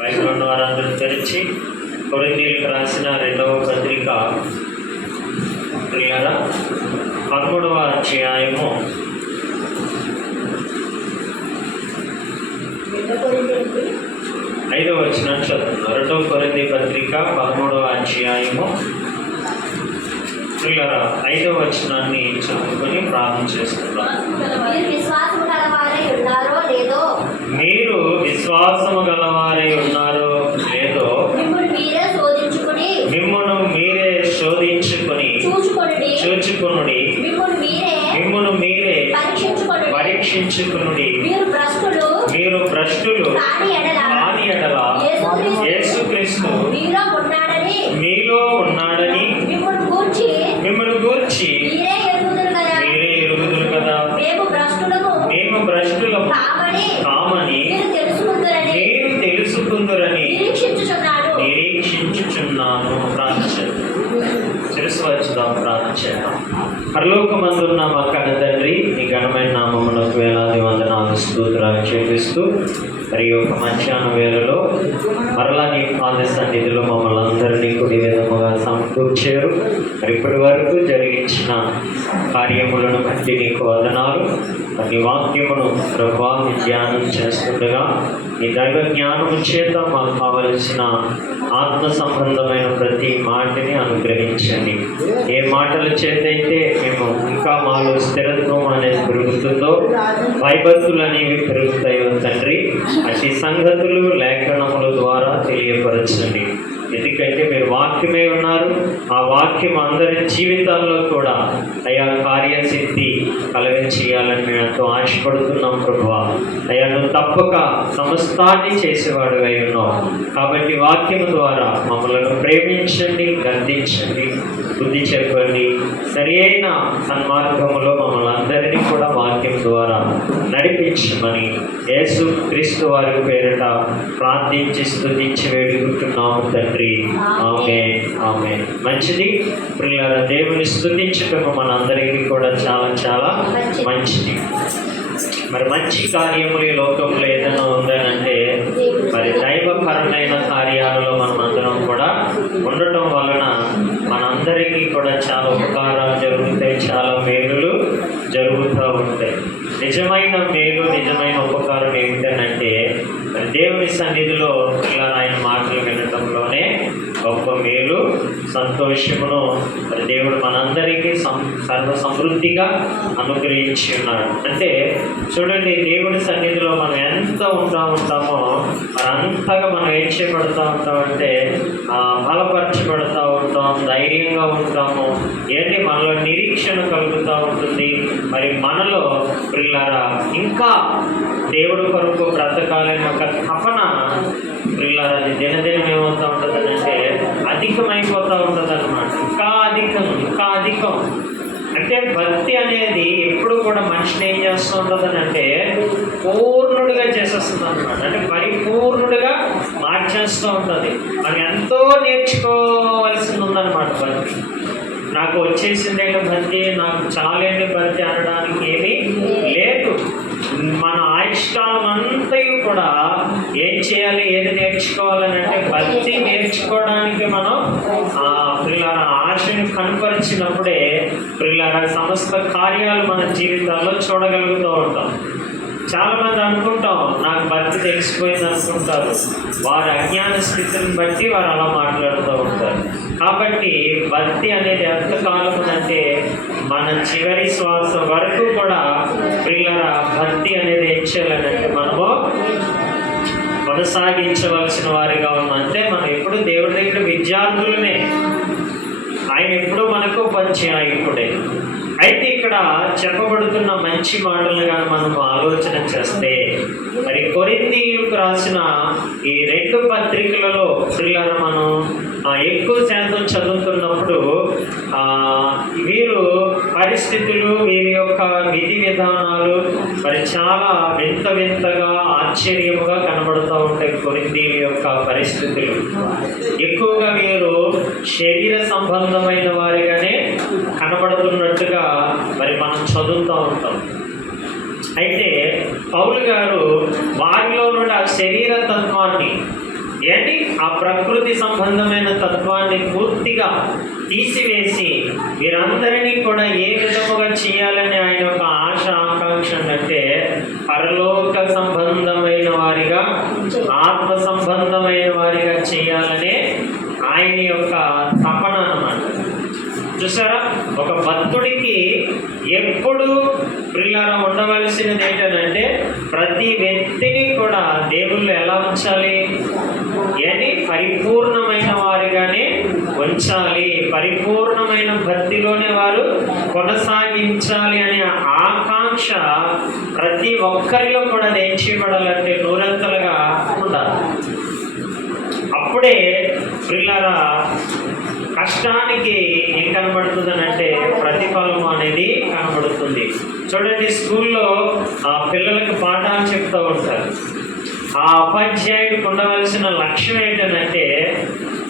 Bible ఉన్న వారందరూ తెరిచి కొరింథీయులకు రాసిన 2వ పత్రిక 13వ అధ్యాయము 5వ వచనం చదువుతున్నారు. 2వ కొరింథీ పత్రిక 13వ అధ్యాయము 5వ వచనాన్ని చదువుకొని ప్రార్థన చేస్తున్నాం. మీరు విశ్వాసము గలవారై ఉన్నారో లేదో మిమ్మును మీరే శోధించుకొని చూచుకొనుడి, మిమ్మును మీరే పరీక్షించుకొనుడి. మీరు భ్రష్టులు కాని ఎడల యేసుక్రీస్తు మీలో ఉన్నాడని మిమ్మల్ని గూర్చి మీరే ఎరుగుదురు కదా. మేము భ్రష్టులము కామని మీరు తెలుసుకుందురని నిరీక్షించుచున్నాను. తెలుసువచ్చుదాం, ప్రార్థన చేద్దాం. పరలోకమందున్న మా కన్న తండ్రి, నీ ఘనమైన నామమునకు వేలాది వందనాలు స్తోత్రాలు చేపిస్తూ మరి ఒక మధ్యాహ్నం వేళలో మరలా నీ పాద సన్నిధిలో మమ్మల్ని అందరినీ కుడి విధముగా సమకూర్చారు. మరి ఇప్పటి వరకు జరిగించిన కార్యములను బట్టి నీకు వందనాలు. నీ వాక్యమును ప్రభువా ధ్యానం చేస్తుండగా నీ దైవ జ్ఞానము చేత మాకు కావలసిన ఆత్మ సంబంధమైన ప్రతి మాటని అనుగ్రహించండి. ఏ మాటల చేత అయితే మేము ఇంకా మాలో స్థిరత్వం అనేది పెరుగుతుందో, భయభక్తులు అనేవి పెరుగుతాయో తండ్రి, అతి సంగతులు లేఖనముల ద్వారా తెలియపరచండి. ఎందుకంటే మీరు వాక్యమే ఉన్నారు. ఆ వాక్యం అందరి జీవితాల్లో కూడా అయా కార్యసిద్ధి కలగచేయాలని మేము ఎంతో ఆశపడుతున్నాం ప్రభువా. అయ్యా నువ్వు తప్పక సమస్తాన్ని చేసేవాడు అయి ఉన్నావు. కాబట్టి వాక్యం ద్వారా మమ్మల్ని ప్రేమించండి, గర్దించండి, బుద్ధి చెప్పండి. సరి అయిన సన్మార్గములో మమ్మల్ని అందరినీ కూడా వాక్యం ద్వారా నడిపించమని యేసు క్రీస్తు వారి పేరిట ప్రార్థించి స్తుతించి వేడుకుంటున్నాము తండ్రి. ఆమేన్, ఆమేన్. మంచిది ప్రియులారా, దేవుని స్తుతించటము మనందరికీ కూడా చాలా చాలా మంచిది. మరి మంచి కార్యములు ఈ లోకంలో ఏదైనా ఉందనంటే మరి దైవపరమైన కార్యాలలో మనం అందరం కూడా ఉండటం వలన మనందరికీ కూడా చాలా ఉపకారాలు జరుగుతాయి, చాలా మేలులు జరుగుతూ ఉంటాయి. నిజమైన మేలు, నిజమైన ఉపకారం ఏమిటనంటే దేవుని సన్నిధిలో ఇలా ఆయన మాటలు వినటంలోనే గొప్ప మేలు, సంతోషమును మరి దేవుడు మనందరికీ సర్వ సమృద్ధిగా అనుగ్రహించి ఉన్నాడు. అంటే చూడండి, దేవుని సన్నిధిలో మనం ఎంత ఉంటామో మరి అంతగా మనం ఏం చేయబడుతూ ఉంటామంటే బలపరచబడుతూ ఉంటాం, ధైర్యంగా ఉంటాము. ఏంటి మనలో నిరీక్షణ కలుగుతూ ఉంటుంది. మరి మనలో ప్రియులారా ఇంకా దేవుడు కొరకు బ్రతకాలని ఒక తపన ప్రియులారా అది దినదినం ఏమవుతూ ఉంటుంది అంటే అధికమైపోతూ ఉంటుంది అన్నమాట. ఇంకా అధికం అంటే భక్తి అనేది ఎప్పుడు కూడా మనిషిని ఏం చేస్తూ ఉంటుంది అంటే పూర్ణుడిగా చేసేస్తుంది అన్నమాట. అంటే పరిపూర్ణుడిగా మార్చేస్తూ ఉంటుంది. మనం ఎంతో నేర్చుకోవాల్సింది ఉందన్నమాట. భక్తి నాకు వచ్చేసిందేంటి భక్తి, నాకు చాలేంటి భక్తి అనడానికి ఏమీ లేదు. మన ఆయుష్కాలం అంతయు కూడా ఏం చేయాలి, ఏది నేర్చుకోవాలని అంటే భక్తి నేర్చుకోవడానికి మనం ప్రియులారా ఆశను కనపరిచినప్పుడే ప్రియులారా సమస్త కార్యాలు మన జీవితాల్లో చూడగలుగుతూ ఉంటాం. చాలామంది అనుకుంటాం నాకు భక్తి తెలిసిపోయింది అనుకుంటారు. వారి అజ్ఞాన స్థితిని బట్టి వారు అలా మాట్లాడుతూ ఉంటారు. కాబట్టి భక్తి అనేది ఎంతకాలం అంటే మన చివరి శ్వాస వరకు కూడా ప్రియులారా భక్తి అనేది ఏం చేయాలంటే మనము కొనసాగించవలసిన వారిగా ఉన్నాం. అంటే మనం ఎప్పుడు దేవుడి దగ్గర విద్యార్థులమే, ఆయన ఎప్పుడూ మనకు పరిచయాయకుడే. అయితే ఇక్కడ చెప్పబడుతున్న మంచి మాటలుగా మనం ఆలోచన చేస్తే మరి కొరింథీయులకు రాసిన ఈ 2 పత్రికలలో ప్రియులారా మనం ఎక్కువ శాతం చదువుతున్నప్పుడు వీరు పరిస్థితులు, వీరి యొక్క విధి విధానాలు మరి చాలా వింతగా ఆశ్చర్యముగా కనబడుతూ ఉంటాయి. కొరింథీయుల యొక్క పరిస్థితులు ఎక్కువగా వీరు శరీర సంబంధమైన వారిగానే కనబడుతున్నట్టుగా మరి మనం చదువుతూ ఉంటాం. అయితే పౌలు గారు వారిలో నుండి ఆ శరీర తత్వాన్ని ఏంటి ఆ ప్రకృతి సంబంధమైన తత్వాన్ని పూర్తిగా తీసివేసి వీరందరినీ కూడా ఏ విధముగా చేయాలని ఆయన యొక్క ఆశ ఆకాంక్ష అంటే పరలోక సంబంధమైన వారిగా, ఆత్మ సంబంధమైన వారిగా చేయాలనే ఆయన యొక్క తపన అన్నమాట. చూసారా, ఒక భక్తుడికి ఎప్పుడు ప్రియులారా ఉండవలసినది ఏంటంటే ప్రతి వ్యక్తిని కూడా దేవుళ్ళు ఎలా ఉంచాలి, ఏంటి పరిపూర్ణమైన వారిగానే ఉంచాలి, పరిపూర్ణమైన భక్తిలోనే వారు కొనసాగించాలి అనే ఆకాంక్ష ప్రతి ఒక్కరిలో కూడా నేర్చేయబడాలంటే నూరంతలుగా ఉండాలి. అప్పుడే ప్రియులారా కష్టానికి ఏం కనబడుతుంది అంటే ప్రతిఫలం అనేది కనబడుతుంది. చూడండి, స్కూల్లో పిల్లలకు పాఠాలు చెప్తూ ఉంటారు. ఆ ఉపాధ్యాయుడికి ఉండవలసిన లక్ష్యం ఏంటంటే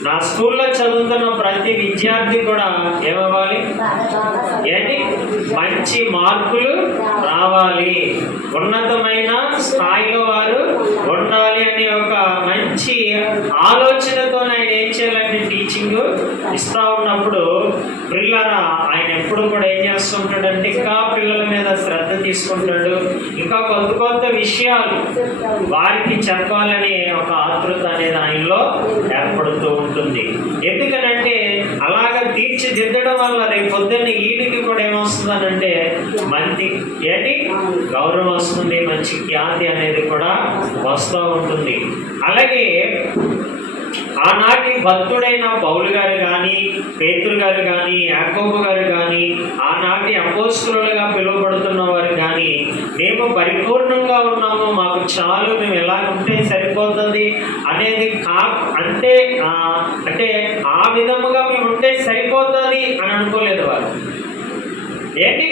నా స్కూల్లో చదువుతున్న ప్రతి విద్యార్థి కూడా ఏమవ్వాలి, ఏంటి మంచి మార్కులు రావాలి, ఉన్నతమైన స్థాయిలో వారు ఉండాలి అనే ఒక మంచి ఆలోచనతో ఆయన ఏం చేయాలంటే టీచింగ్ ఇస్తూ ఉన్నప్పుడు పిల్లరా ఆయన ఎప్పుడు కూడా ఏం చేస్తుంటాడంటే ఇంకా పిల్లల మీద శ్రద్ధ తీసుకుంటాడు, ఇంకా కొత్త కొత్త విషయాలు వారికి చెప్పాలనే ఒక ఆతృత అనేది ఆయనలో ఏర్పడుతూ ఉంటుంది. ఎందుకనంటే అలాగ తీర్చిదిద్దడం వల్ల రేపు పొద్దున్న ఈడికి కూడా ఏమొస్తుందనంటే మంచి ఏంటి గౌరవం వస్తుంది, మంచి ఖ్యాతి అనేది కూడా వస్తూ ఉంటుంది. అలాగే ఆనాటి భక్తుడైన పౌలు గారు కానీ, పేతురు గారు కానీ, యాకోబు గారు కానీ, ఆనాటి అపోస్తలులుగా పిలువబడుతున్న వారు కానీ మేము పరిపూర్ణంగా ఉన్నాము, మాకు చాలు, మేము ఎలా ఉంటే సరిపోతుంది అనేది అంటే ఆ విధముగా మేము ఉంటే సరిపోతుంది అని అనుకోలేదు వారు. ఏంటి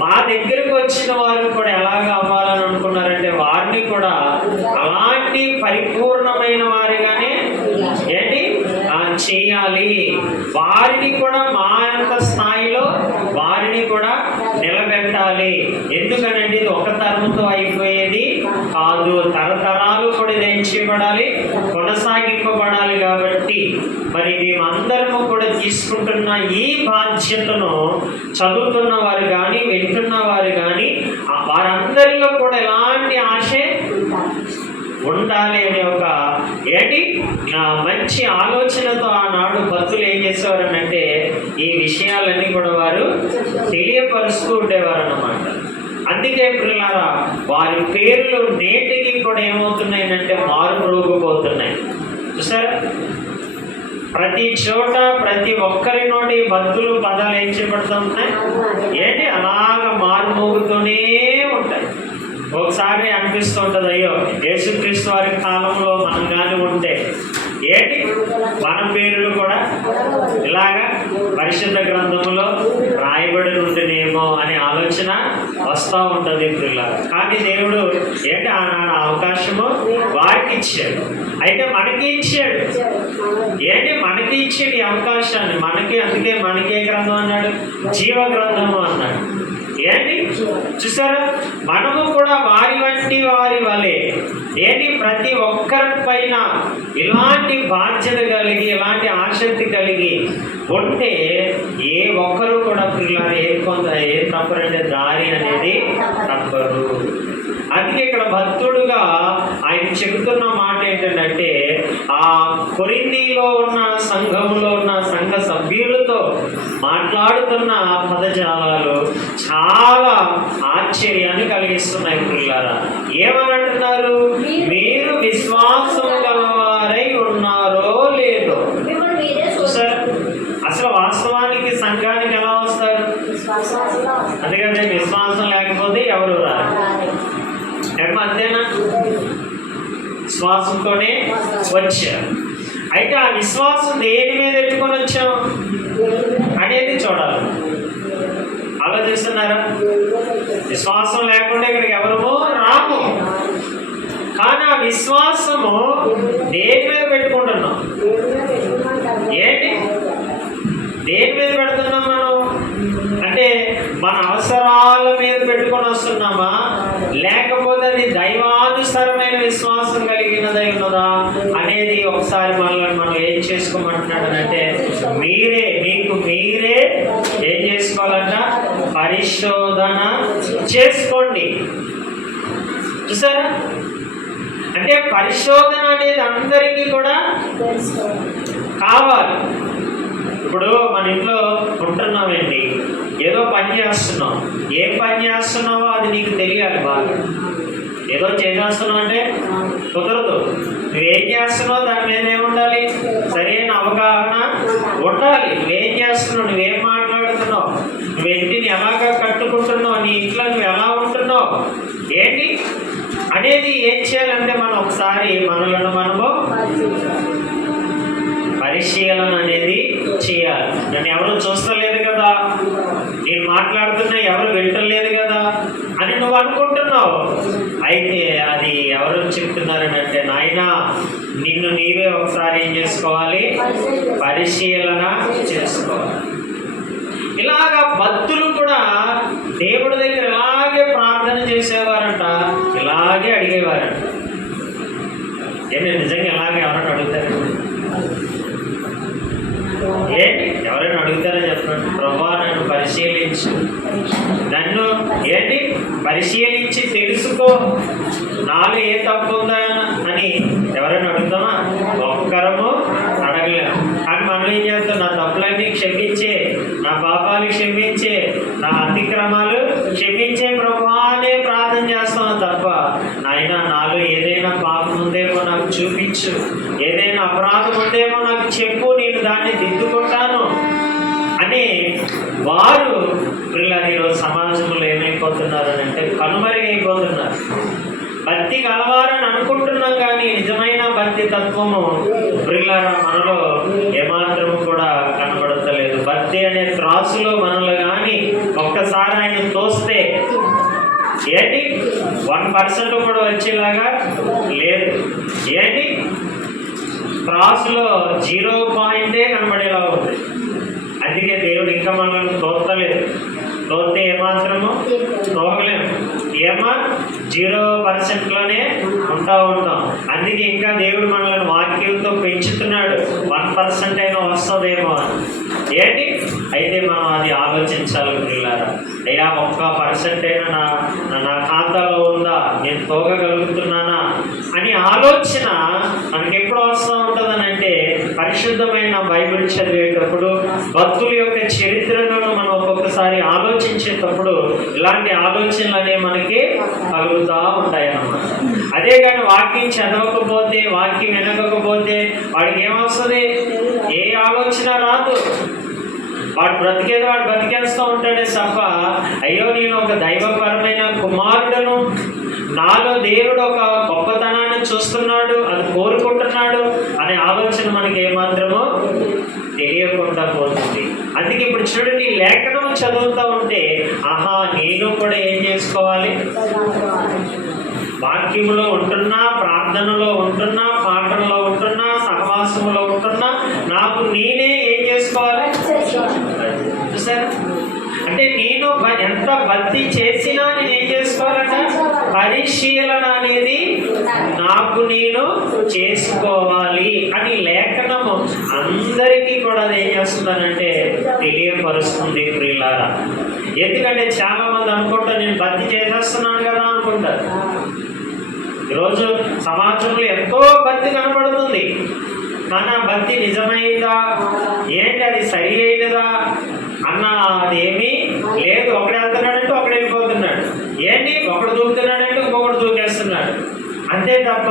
మా దగ్గరకు వచ్చిన వారు కూడా ఎలాగ అవ్వాలని అనుకున్నారంటే వారిని కూడా అలాంటి పరిపూర్ణమైన వారిగానే ఏంటి చేయాలి, వారిని కూడా మా యొక్క స్థాయిలో వారిని కూడా నిలబెట్టాలి. ఎందుకనండి ఇది ఒక తరముతో అయిపోయేది కాదు, తరతరాలు కూడా ఇది ఏం చేయబడాలి, కొనసాగింపబడాలి. కాబట్టి మరి మేమందరము కూడా తీసుకుంటున్న ఈ బాధ్యతను చదువుతున్న వారు కానీ, వింటున్న వారు కానీ వారందరిలో కూడా ఎలాంటి ఆశే ఉండాలి అనే ఒక ఏంటి మంచి ఆలోచనతో ఆనాడు భక్తులు ఏం చేసేవారనంటే ఈ విషయాలన్నీ కూడా వారు తెలియపరుస్తూ ఉండేవారు అన్నమాట. అందుకే పిల్లలారా వారి పేర్లు నేటికి కూడా ఏమవుతున్నాయంటే మారుమ్రోగిపోతున్నాయి. చూసారా, ప్రతి చోట ప్రతి ఒక్కరి నుండి భక్తులు పదాలు ఏం చేయబడుతున్నాయి, ఏంటి అలాగ మారుమోగుతూనే ఉంటాయి. ఒకసారి అనిపిస్తూ ఉంటుంది, అయ్యో యేసుక్రీస్తు వారి కాలంలో మనం కానీ ఉంటే ఏంటి మన పేర్లు కూడా ఇలాగా పరిశుద్ధ గ్రంథంలో రాయబడి ఉంటేనేమో అనే ఆలోచన వస్తూ ఉంటుంది పిల్లలు. కానీ దేవుడు ఏంటి ఆనాడు అవకాశము వారికి ఇచ్చాడు, అయితే మనకి ఇచ్చాడు. ఏంటి మనకి ఇచ్చాడు ఈ అవకాశాన్ని మనకి. అందుకే మనకే గ్రంథం అన్నాడు, జీవ గ్రంథము అన్నాడు. ఏంటి చూసారా, మనము కూడా వారి వంటి వారి వలె ఏంటి ప్రతి ఒక్కరి పైన ఇలాంటి బాధ్యత కలిగి, ఇలాంటి ఆసక్తి కలిగి ఉంటే ఏ ఒక్కరు కూడా పిల్లలు ఏ తప్పరంటే దారి అనేది తప్పరు. అందుకే ఇక్కడ భక్తుడుగా ఆయన చెబుతున్న మాట ఏంటంటే ఆ కొరింథీలో ఉన్న సంఘంలో ఉన్న సంఘ సభ్యులతో మాట్లాడుతున్న పదజాలాలు చాలా ఆశ్చర్యాన్ని కలిగిస్తున్నాయి పిల్లలారా. ఏమని అంటున్నారు, మీరు విశ్వాసం గలవారై ఉన్నారో లేదో. సార్ అసలు వాస్తవానికి సంఘానికి ఎలా వస్తారు, అందుకంటే విశ్వాసం లేకపోతే ఎవరు రారు. అంతేనా, విశ్వాసంతోనే వచ్చారు. అయితే ఆ విశ్వాసం దేని మీద పెట్టుకొని వచ్చాం అనేది చూడాలి. ఆలోచిస్తున్నారా, విశ్వాసం లేకుండా ఇక్కడికి ఎవరు రాము. కానీ ఆ విశ్వాసము దేని మీద పెట్టుకుంటున్నాం, ఏంటి దేని మీద పెడుతున్నాం మనం అంటే మన అవసరాల మీద పెట్టుకొని వస్తున్నామా, లేకపోతే అది దైవానుసరమైన విశ్వాసం కలిగినదై ఉన్నదా అనేది అనేది ఒకసారి మనం ఏం చేసుకోమంటున్నాడు అంటే, మీరే ఏం చేసుకోవాలంట? పరిశోధన చేసుకోండి. చూసారా? అంటే పరిశోధన అనేది అందరికీ కూడా కావాలి. ఇప్పుడు మన ఇంట్లో ఉంటున్నామండి, ఏదో పని చేస్తున్నావు, ఏం పని చేస్తున్నావో అది నీకు తెలియాలి బాగా. ఏదో చేసేస్తున్నావు అంటే కుదరదు. నువ్వేం చేస్తున్నావు దాని మీద ఏముండాలి? సరైన అవగాహన ఉండాలి. నువ్వేం చేస్తున్నావు, నువ్వేం మాట్లాడుతున్నావు, నువ్వు ఇంటిని ఎలాగా కట్టుకుంటున్నావు, నీ ఇంట్లో నువ్వు ఎలా ఉంటున్నావు ఏంటి అనేది ఏం చేయాలంటే మనం ఒకసారి మనలను మనము పరిశీలన అనేది చేయాలి. నన్ను ఎవరు చూస్తలేదు కదా, నేను మాట్లాడుతున్నా ఎవరు వింటలేదు కదా అని నువ్వు అనుకుంటున్నావు. అయితే అది ఎవరు చెప్తున్నారని అంటే, నాయనా నిన్ను నీవే ఒకసారి ఏం చేసుకోవాలి? పరిశీలన చేసుకోవాలి. ఇలాగా భక్తులు కూడా దేవుడి దగ్గర ఇలాగే ప్రార్థన చేసేవారంట, ఇలాగే అడిగేవారంట. ఏమి నిజంగా ఇలాగే ఎవరైనా అడుగుతారు? ఏంటి ఎవరైనా అడుగుతారని చెప్పండి. ప్రభా నన్ను పరిశీలించు, నన్ను ఏంటి పరిశీలించి తెలుసుకో, నాలో ఏ తప్పు ఉందా అని ఎవరైనా అడుగుతామా? ఒక్కరము అడగలేము. కానీ మనం ఏం చేస్తాం? నా తప్పులన్నీ క్షమించే, నా పాపాలు క్షమించే, నా అతిక్రమాలు క్షమించే ప్రభా అనే ప్రార్థన చేస్తాం తప్ప, నాయనా నాలో ఏదైనా పాపం ఉందేమో నాకు చూపించు, ఏదైనా అపరాధం ఉందేమో నాకు చెప్పు, నేను దాన్ని దిద్దుకుంటాను అని వారు పిల్లలు ఈరోజు సమాజంలో ఏమైపోతున్నారు అంటే కనుమరుగైపోతున్నారు. భక్తి కలవారని అనుకుంటున్నాం కానీ నిజమైన భక్తి తత్వము పిల్లల మనలో ఏమాత్రము కూడా కనబడతలేదు. భక్తి అనే త్రాసులో మనలో కానీ ఒక్కసారి ఆయన తోస్తే ఏంటి 1% కూడా వచ్చేలాగా లేదు. ఏంటి త్రాసులో 0 పాయింటే కనబడేలా ఉంది. అందుకే దేవుడు ఇంకా మనల్ని తోస్తలేదు. తోస్తే ఏమాత్రము తోగలేము. ఏమా 0%లోనే ఉంటాం. అందుకే ఇంకా దేవుడు మనల్ని వాక్యంతో పెంచుతున్నాడు. 1% అయినా వస్తుందేమో అని. ఏంటి అయితే మనం అది ఆలోచించాలి పిల్లారా. అయ్యా 1% అయినా నా ఖాతాలో ఉందా, నేను తోగగలుగుతున్నానా అని ఆలోచన మనకి ఎప్పుడు వస్తూ ఉంటుందని అంటే, పరిశుద్ధమైన బైబిల్ చదివేటప్పుడు, భక్తుల యొక్క చరిత్రలను మనం ఒక్కొక్కసారి ఆలోచించేటప్పుడు ఇలాంటి ఆలోచనలు అనేవి మనకి కలుగుతూ ఉంటాయి అన్నమాట. అదే కానీ వాక్యం చదవకపోతే, వాక్యం వినకపోతే వాడికి ఏమొస్తుంది? ఏ ఆలోచన రాదు. వాడు బ్రతికేస్తూ ఉంటాడే తప్ప, అయ్యో నేను ఒక దైవపరమైన కుమారుడను, నాలో దేవుడు ఒక గొప్పతనాన్ని చూస్తున్నాడు, అది కోరుకుంటున్నాడు అనే ఆలోచన మనకి ఏమాత్రమో తెలియకుండా పోతుంది. అందుకే ఇప్పుడు చూడండి, లేఖనం చదువుతూ ఉంటే ఆహా నేను కూడా ఏం చేసుకోవాలి? వాక్యములో ఉంటున్నా, ప్రార్థనలో ఉంటున్నా, పాఠంలో ఉంటున్నా, సహవాసములో ఉంటున్నా, నాకు నేనే ఏం చేసుకోవాలి? చూసారా? అంటే నేను ఎంత భక్తి చేసినా నేను ఏం చేసుకోవాలంట? పరిశీలన అనేది నాకు నేను చేసుకోవాలి అని లేఖనము అందరికీ కూడా అది ఏం చేస్తుందనంటే తెలియపరుస్తుంది ప్రియులారా. ఎందుకంటే చాలా మంది అనుకుంటారు నేను భక్తి చేసేస్తున్నాను కదా అనుకుంటారు. ఈరోజు సమాజంలో ఎంతో భక్తి కనపడుతుంది, కానీ ఆ భక్తి నిజమైందా ఏంటి, అది సరి అయినదా అన్న అదేమీ లేదు. ఒకడు వెళ్తున్నాడంటే ఒకడు వెళ్ళిపోతున్నాడు. ఏంటి ఒకడు దూకుతున్నాడంటే ఇంకొకడు దూకేస్తున్నాడు. అంతే తప్ప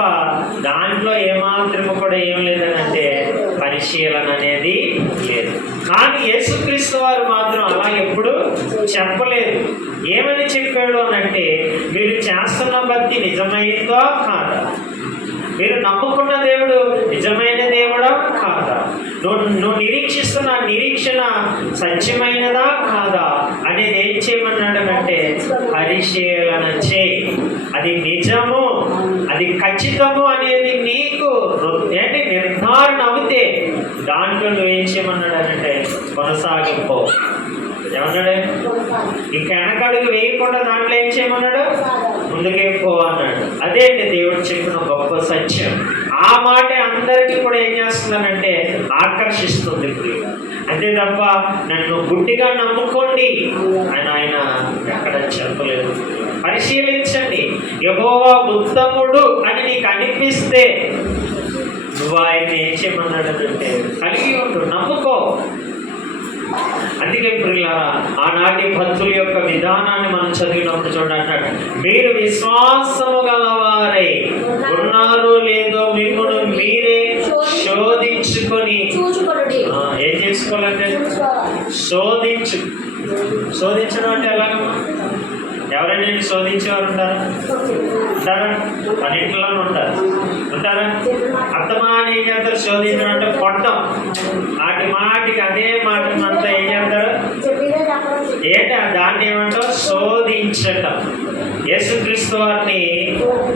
దాంట్లో ఏమాత్రము కూడా ఏం లేదనంటే పరిశీలన అనేది లేదు. కానీ యేసుక్రీస్తు వారు మాత్రం అలా ఎప్పుడు చెప్పలేదు. ఏమని చెప్పాడు అనంటే, మీరు చేస్తున్న భక్తి నిజమైందో కాదా, మీరు నమ్ముకున్న దేవుడు నిజమైన దేవుడా కాదా, నువ్వు నిరీక్షిస్తున్న నిరీక్షణ సత్యమైనదా కాదా అనేది ఏం చేయమన్నాడు అంటే పరిశీలన చేయి. అది నిజము, అది ఖచ్చితము అనేది నీకు ఏంటి నిర్ధారణ అవుతే దాంట్లో నువ్వేం చేయమన్నాడు అంటే కొనసాగిపో. ఏమన్నాడు? ఇంకా వెనకడుగు వేయకుండా దాంట్లో ఏం చేయమన్నాడు? ముందుకే పో అన్నాడు. అదే దేవుడు చెప్పిన గొప్ప సత్యం. ఆ ఆ మాట అందరికీ కూడా ఏం చేస్తున్నానంటే ఆకర్షిస్తుంది ప్రియుల. అంతే తప్ప నన్ను గుడ్డిగా నమ్ముకోండి అని ఆయన ఎక్కడ చెప్పలేదు. పరిశీలించండి. యెహోవా ఉత్తముడు అని నీకు అనిపిస్తే నువ్వు ఆయన ఏం చేయమన్నాడంటే కలిగి ఉండు, నమ్ముకో. అందుకే ప్రియులారా, ఆనాటి భక్తుల యొక్క విధానాన్ని మనం చదివినప్పుడు చూడండి, అంటాడు మీరు విశ్వాసము గలవారై ఉన్నారో లేదో మిమ్మును మీరే శోధించుకొని ఏం చేసుకోవాలంటే శోధించడం అంటే ఎలాగమ్మా? ఎవరైనా శోధించేవారు ఉంటారా? మన ఇంట్లోనే ఉంటారా? అత్తమాని ఏం చేస్తారు? శోధించడం అంటే కొట్టం. మాటికి అదే మాటను అంతా ఏం చేస్తారు? ఏంటి దాన్ని ఏమంటారు? శోధించటం. యేసుక్రీస్తు వారిని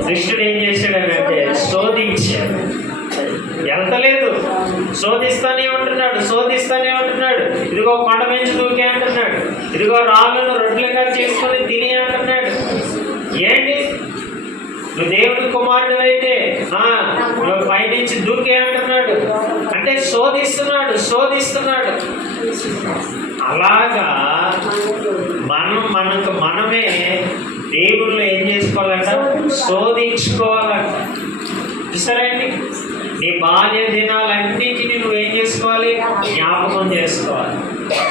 కృష్ణుడు ఏం చేశాడంటే శోధించాడు. వెళ్తలేదు, శోధిస్తానే ఉంటున్నాడు. ఇదిగో కొండ పెంచి దూకే అంటున్నాడు, ఇదిగో రాళ్ళను రొట్టెలుగా చేసుకొని తిని అంటున్నాడు. ఏంటి నువ్వు దేవుడి కుమారుడు అయితే నువ్వు పైనుంచి దూకే అంటున్నాడు. అంటే శోధిస్తున్నాడు. అలాగా మనమే దేవుళ్ళు ఏం చేసుకోవాలంట? శోధించుకోవాలంట. చూసారండి, నీ బాల్య దినాలన్నింటినీ నువ్వేం చేసుకోవాలి? జ్ఞాపకం చేసుకోవాలి.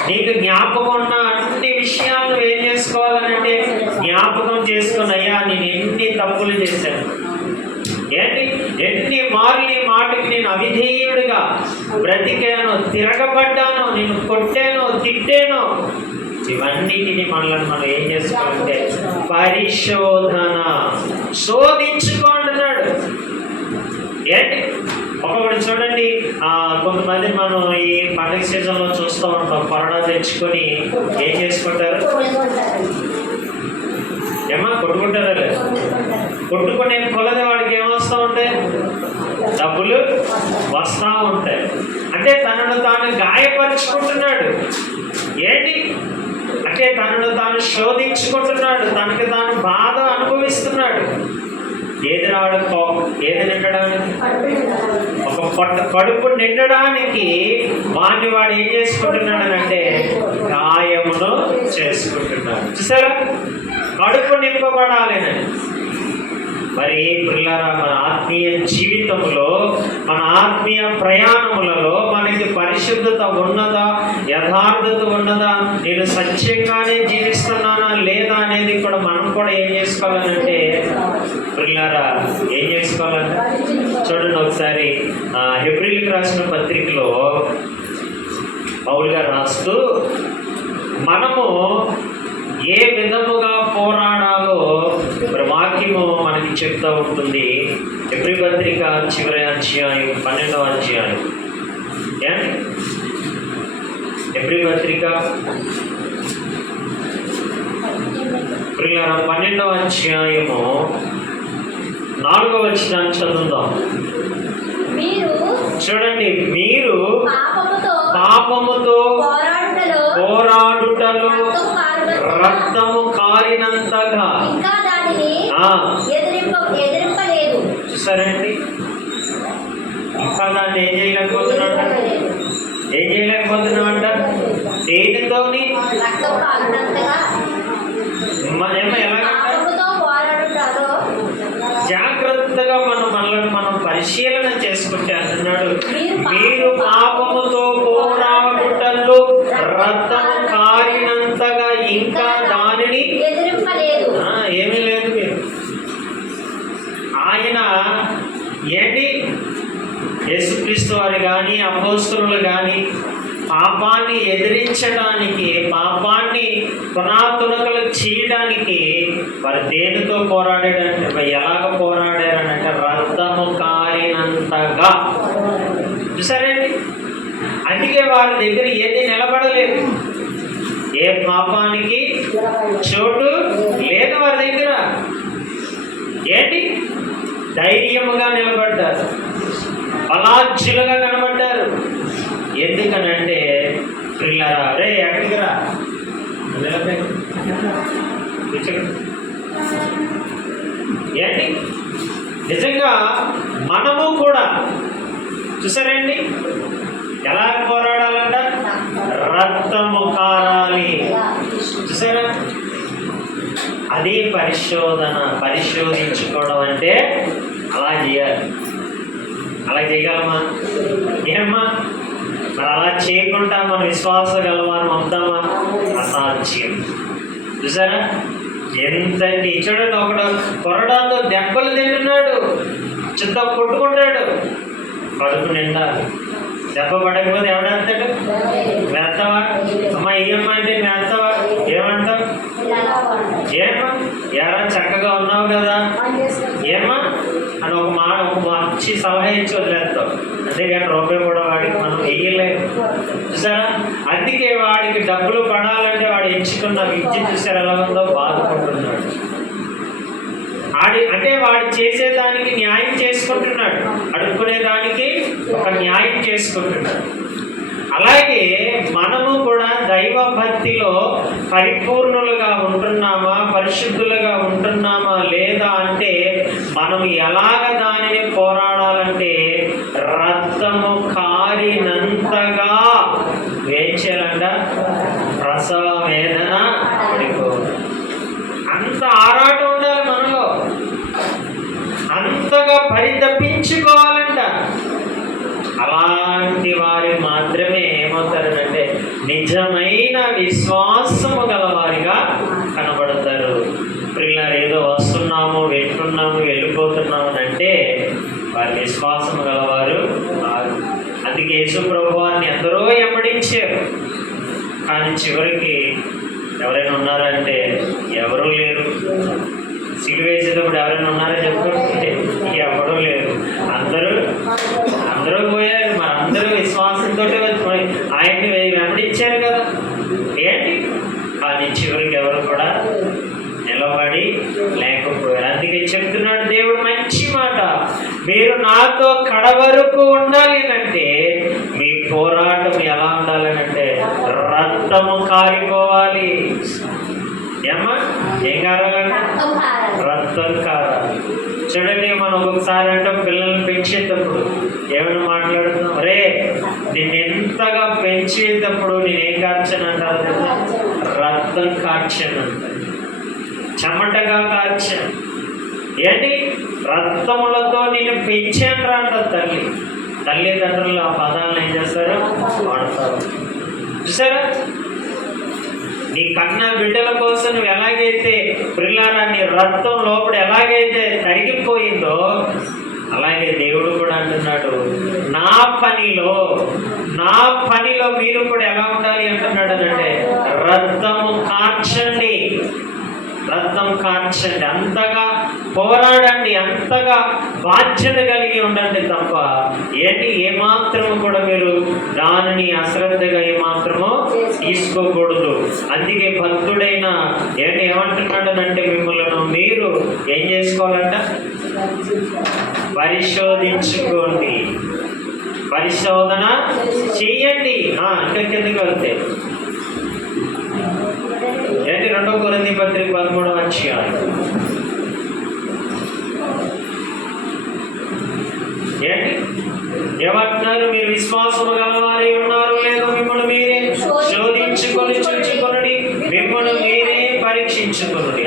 నీకు జ్ఞాపకం ఉన్న అన్ని విషయాలు నువ్వేం చేసుకోవాలంటే జ్ఞాపకం చేసుకుని, అయ్యా నేను ఎన్ని తప్పులు చేశాను, ఎన్ని మార్లు ఈ మాటకి నేను అవిధేయుడిగా బ్రతికాను, తిరగబడ్డాను, నేను కొట్టాను, తిట్టాను. ఇవన్నిటిని మనల్ని మనం ఏం చేసుకోవాలంటే పరిశోధన, శోధించుకుంటున్నాడు. ఏంటి ఒకటి చూడండి, కొంతమంది మనం ఈ పండుగ సీజన్లో చూస్తూ ఉంటాం, కొరడా తెచ్చుకొని ఏం చేసుకుంటారు? ఏమా కొట్టుకుంటారా? లేదు, కొట్టుకునే కొలది వాడికి ఏమొస్తూ ఉంటాయి? డబ్బులు వస్తూ ఉంటాయి. అంటే తనను తాను గాయపరుచుకుంటున్నాడు. ఏంటి అంటే తనను తాను శోధించుకుంటున్నాడు, తనకి తాను బాధ అనుభవిస్తున్నాడు. ఏది నిండడానికి? ఒక కడుపు నిండడానికి వాడు ఏం చేసుకుంటున్నాడు అంటే గాయమును చేసుకుంటున్నాడు. చూసారా, కడుపు నింపబడాలని. మరి పిల్లరా, మన ఆత్మీయ జీవితంలో, మన ఆత్మీయ ప్రయాణములలో మనకి పరిశుద్ధత ఉన్నదా, యథార్థత ఉన్నదా, నేను సత్యంగానే జీవిస్తున్నానా లేదా అనేది కూడా మనం కూడా ఏం చేసుకోవాలంటే పిల్లరా ఏం చేసుకోవాలంటే చూడండి. ఒకసారి హెబ్రీయులకు రాసిన పత్రికలో పౌలు గారు రాస్తూ మనము ఏ విధముగా పోరాడాలో వాక్యము మనకి చెప్తూ ఉంటుంది. హెబ్రీ పత్రిక చివరి అధ్యాయం 12వ అధ్యాయం. హెబ్రీ పత్రిక 12వ అధ్యాయము 4వ వచనాన్ని చదువుదాం. చూడండి, మీరు పాపముతో పోరాడుటలో రక్తము కారినంతగా చూసారండి, ఇంకా దాన్ని ఏం చేయలేకపోతున్నామంట. దేనితోని? జాగ్రత్తగా మనల్ని మనం పరిశీలన చేసుకుంటే అంటున్నాడు, మీరు పాపముతో పోరాడుటలో రక్తము కారినంతగా ఇంకా దానిని ఏమీ లేదు. మీరు ఆయన ఏంటి, యేసుక్రీస్తు వారు కానీ అపోస్తలులు కానీ పాపాన్ని ఎదిరించడానికి, పాపాన్ని పునాతునకలు చేయడానికి వారు దేనితో పోరాడారంటే, ఎలాగ పోరాడారనంటే రక్తము కారినంతగా. చూసారండి, అందుకే వారి దగ్గర ఏది నిలబడలేదు, ఏ పాపానికి చోటు లేదు వారి దగ్గర. ఏంటి, ధైర్యముగా నిలబడ్డారు, బలాజ్యులుగా కనబడ్డారు. ఎందుకనంటే పిల్లరా, రే ఎక్కడికి రా, ఏంటి నిజంగా మనము కూడా చూసారండి ఎలా పోరాడాలంట, రక్తము కారాలి. చూసారా, అది పరిశోధించుకోవడం అంటే అలా చేయాలి. అలా చేయగలమా? ఏమ్మా, మరి అలా చేయకుండా మన విశ్వాస గలవారు అవుతామా? అసాధ్యం. చూసారా ఎంతండి. చూడండి, ఒకడు కొరడాతో దెబ్బలు తింటున్నాడు, చుట్టూ కొట్టుకుంటాడు, కడుపు నిండా. దెబ్బ పడకపోతే ఎవడేస్తాడు? వేస్తావా? అమ్మా ఇయ్యమ్మ అంటే వేస్తావా? ఏమంటావు? ఏమ్మా ఎరా చక్కగా ఉన్నావు కదా ఏమ్మా అని ఒక మంచి సలహా ఇచ్చి వదిలేస్తావు. అంతేగాని రూపాయి కూడా వాడికి మనం వెయ్యలేదు. చూసారా, అందుకే వాడికి డబ్బులు పడాలంటే వాడు ఎంచుకున్న విద్య చూసారు ఎలా ఉందో బాధపడుతున్నాడు. అంటే వాడు చేసేదానికి న్యాయం చేసుకుంటున్నాడు, అడుక్కునేదానికి ఒక న్యాయం చేసుకుంటున్నాడు. అలాగే మనము కూడా దైవ భక్తిలో పరిపూర్ణులుగా ఉంటున్నామా, పరిశుద్ధులుగా ఉంటున్నామా లేదా అంటే మనం ఎలాగ దానిని పోరాడాలంటే రక్తము కారినంతగా వేచేయాలంట, ప్రసవ వేదన పడిపోవాలి. అంత ఆరాటం ఉండాలి మనలో, అంతగా పరితపించుకోవాలంట. అలాంటి వారి మాత్రమే ఏమవుతారంటే నిజమైన విశ్వాసము గలవారిగా కనబడతారు. పిల్లలు ఏదో వస్తున్నాము, వెళ్తున్నాము, వెళ్ళిపోతున్నాము అంటే వారి విశ్వాసము గలవారు కాదు. అందుకే యేసు ప్రభు వారిని ఎందరో వెంబడించారు, కానీ చివరికి ఎవరైనా ఉన్నారంటే ఎవరూ లేరు. సిలువేసేటప్పుడు ఎవరైనా ఉన్నారో చెప్పుకుంటే ఎవరూ లేరు, అందరూ పోయారు. మరి అందరూ విశ్వాసంతో ఆయన్ని వెంబడించారు కదా, ఏంటి? కానీ చివరికి ఎవరు కూడా నిలబడి లేకపోయారు. అందుకే చెప్తున్నాడు దేవుడు మంచి మాట, మీరు నాతో కడవరకు ఉండాలి అంటే మీ పోరాటం ఎలా ఉండాలనంటే రక్తము కారిపోవాలి. ఏమ్మా, ఏం కారాలంటే రక్తం కారాలి. చూడండి, మనం ఒక్కొక్కసారి అంటే పిల్లల్ని పెంచేటప్పుడు ఏమైనా మాట్లాడుతున్నాం, రే నిన్ను ఎంతగా పెంచేటప్పుడు నేనేం కార్చాను అంటారు? రక్తం కార్చాను అంటారు, చెమటగా కార్చాను. ఏంటి? రక్తములతో నేను పెంచాను రా అంటారు తల్లి. తల్లిదండ్రులు ఆ పదాలను ఏం చేస్తారు? వాడతారు. చూసారా, నీ కన్న బిడ్డల కోసం నువ్వు ఎలాగైతే పిల్లారా నీ రక్తం లోపల ఎలాగైతే కరిగిపోయిందో అలాగే దేవుడు కూడా అంటున్నాడు, నా పనిలో మీరు కూడా ఎలా ఉండాలి అంటున్నాడు అంటే రక్తము కార్చండి, రక్తం కార్చండి, అంతగా పోరాడండి, అంతగా బాధ్యత కలిగి ఉండండి తప్ప ఏంటి ఏమాత్రము కూడా మీరు దానిని అశ్రద్ధగా ఏమాత్రమో తీసుకోకూడదు. అందుకే భక్తుడైన ఏమంటున్నాడు అంటే మిమ్మల్ని మీరు ఏం చేసుకోవాలంట? పరిశోధించుకోండి, పరిశోధన చెయ్యండి. ఇంకా కిందకి వెళ్తే 2 కొరింథీ పత్రిక 13వ అధ్యాయం. ఏమంటున్నారు? మీరు విశ్వాసము గలవారై ఉన్నారు లేదో మిమ్మల్ని మీరే శోధించుకొని చూచుకొనుడి, మిమ్మల్ని మీరే పరీక్షించుకొనుడి.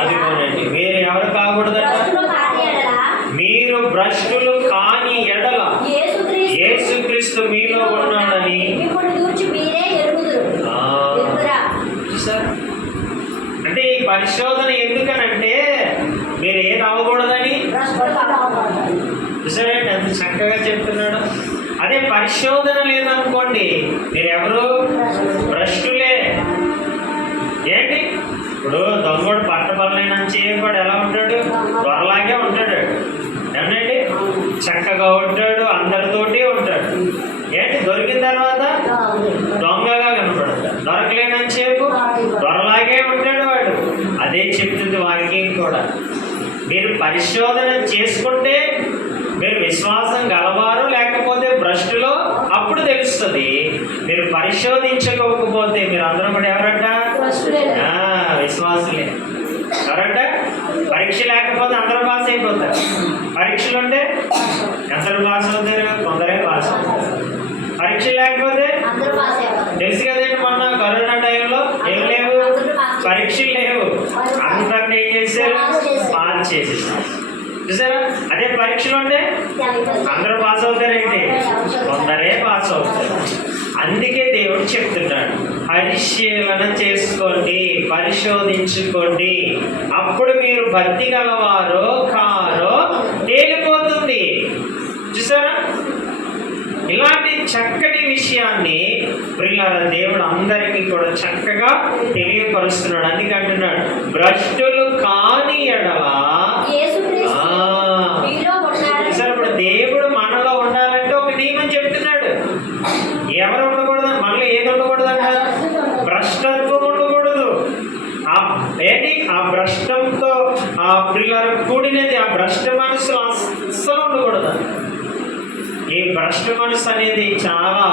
అదిగోనండి, మీరు ఎవరు కాకూడదట? మీరు భ్రష్టులు కాని ఎడల యేసుక్రీస్తు మీలో ఉన్నాడని. అంటే ఈ పరిశోధన ఎందుకనంటే మీరు ఏది అవ్వకూడదని. సరే, ఎంత చక్కగా చెప్తున్నాడు. అదే పరిశోధన లేదనుకోండి మీరు ఎవరు? భ్రష్టులే. ఏంటి? ఇప్పుడు దొంగడు పట్టపడలేని చేయబడి ఎలా ఉంటాడు? త్వరలాగే ఉంటాడు. ఏమండి? చక్కగా ఉంటాడు, అందరితోటి ఉంటాడు. ఏంటి? దొరికిన తర్వాత దొంగగా కనపడతాడు. దొరకలేనని చెప్పు త్వరలాగే ఉంటాడు వాడు. అదే చెప్తుంది వాక్యం కూడా. మీరు పరిశోధన చేసుకుంటే మీరు విశ్వాసం గలవారు లేకపోతే భ్రష్టులో అప్పుడు తెలుస్తుంది. మీరు పరిశోధించకపోతే మీరు అందరూ కూడా ఎవరంట? విశ్వాసులే. ఎవరంట? పరీక్ష లేకపోతే అందరూ పాస్ అయిపోతారు, పరీక్షలు ఉంటే చూసారా? అదే పరీక్షలు ఉంటే అందరూ పాస్ అవుతారేంటి? కొందరే పాస్ అవుతారు. అందుకే దేవుడు చెప్తున్నాడు, పరిశీలన చేసుకోండి, పరిశోధించుకోండి, అప్పుడు మీరు భక్తి గలవారో కారో తేలిపోతుంది. చూసారా? ఇలాంటి చక్కటి విషయాన్ని ప్రియులారా దేవుడు అందరికీ కూడా చక్కగా తెలియపరుస్తున్నాడు. అందుకే అంటున్నాడు, భ్రష్టులు కాని ఎడల. ఇప్పుడు దేవుడు మనలో ఉండాలంటే ఒక నియమం చెప్తున్నాడు. ఎవరు ఉండకూడదు? మనలో ఏది ఉండకూడదంట? భ్రష్టత్వం ఉండకూడదు. ఏంటి ఆ భ్రష్టంతో ఆ ప్రియులారా కూడినది, ఆ భ్రష్ట మనసు అస్సలు ఉండకూడదు. ఈ భ్రష్ట మనసు అనేది చాలా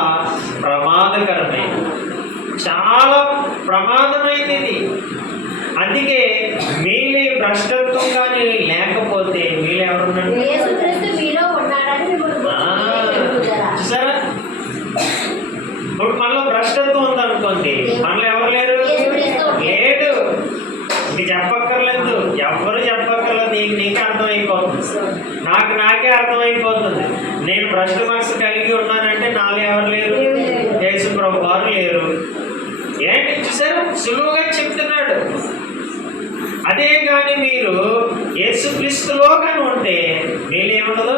ప్రమాదకరమైనది, చాలా ప్రమాదమైనది. అందుకే మీలో భ్రష్టత్వం కానీ లేకపోతే మీలో ఎవరున్నాడు? చూసారా? ఇప్పుడు మనలో భ్రష్టత్వం ఉందనుకోండి, మనలో ఎవరు లేరు? లేడు. ఇది చెప్పక్కర్లేదు, ఎవరు చెప్పక్కర్లేదు. నీకే అర్థమైపోతుంది, నాకే అర్థమైపోతుంది. నేను భ్రష్ట మనసు కలిగి ఉన్నానంటే నాలో ఎవరు లేరు? యేసు ప్రభు వారు లేరు. ఏంటి చూసారా? సులువుగా చెప్తున్నాడు. అదే కానీ మీరు యేసుక్రీస్తులో కానీ ఉంటే మీరు ఏముండదు?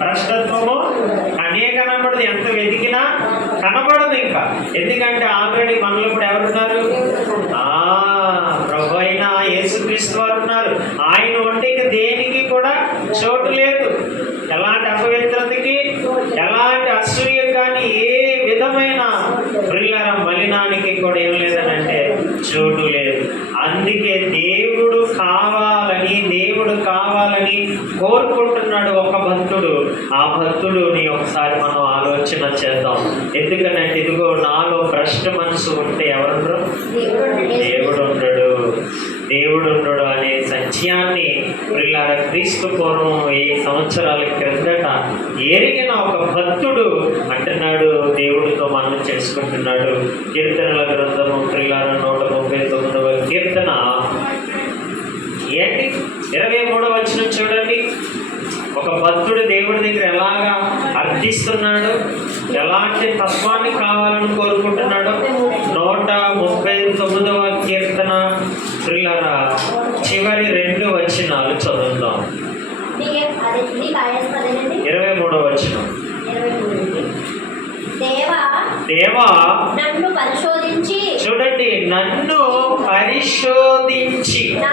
భ్రష్టత్వము అనే కనబడదు. ఎంత వెతికినా కనబడదు ఇంకా. ఎందుకంటే ఆల్రెడీ మనలో ఇప్పుడు ఎవరున్నారు? ప్రభు అయిన యేసుక్రీస్తు వారు ఉన్నారు. ఆయన ఉంటే ఇక దేనికి కూడా చోటు లేదు. ఎలాంటి అపవిత్రతకి, ఎలాంటి అసూయ కానీ, ఏ విధమైన ప్రియులార మలినానికి కూడా ఏం లేదనంటే చోటు లేదు. అందుకే దేవుడు కావాలని కోరుకుంటున్నాడు ఒక భక్తుడు. ఆ భక్తుడుని ఒకసారి మనం ఆలోచన చేద్దాం. ఎందుకంటే ఇదిగో నాలో భ్రష్ట మనసు ఉంటే ఎవరుండరు? దేవుడు ఉండడు అనే సత్యాన్ని ప్రియులారా క్రీస్తు పూర్వం 1000 సంవత్సరాల క్రిందట ఎరిగిన ఒక భక్తుడు అంటున్నాడు, దేవుడితో మనం చేసుకుంటున్నాడు. కీర్తనల గ్రంథము ప్రియులారా 139వ కీర్తన ఏంటి 23వ వచనం చూడండి. ఒక భక్తుడు దేవుడి దగ్గర ఎలాగా అర్థిస్తున్నాడు, ఎలాంటి తత్వాన్ని కావాలని కోరుకుంటున్నాడు. 139వ కీర్తన ప్రియులారా చివరి 2 వచనాలు చదువుతాం. 23వ వచనం. దేవా నన్ను పరిశోధించి చూడండి, నన్ను పరిశోధించి నా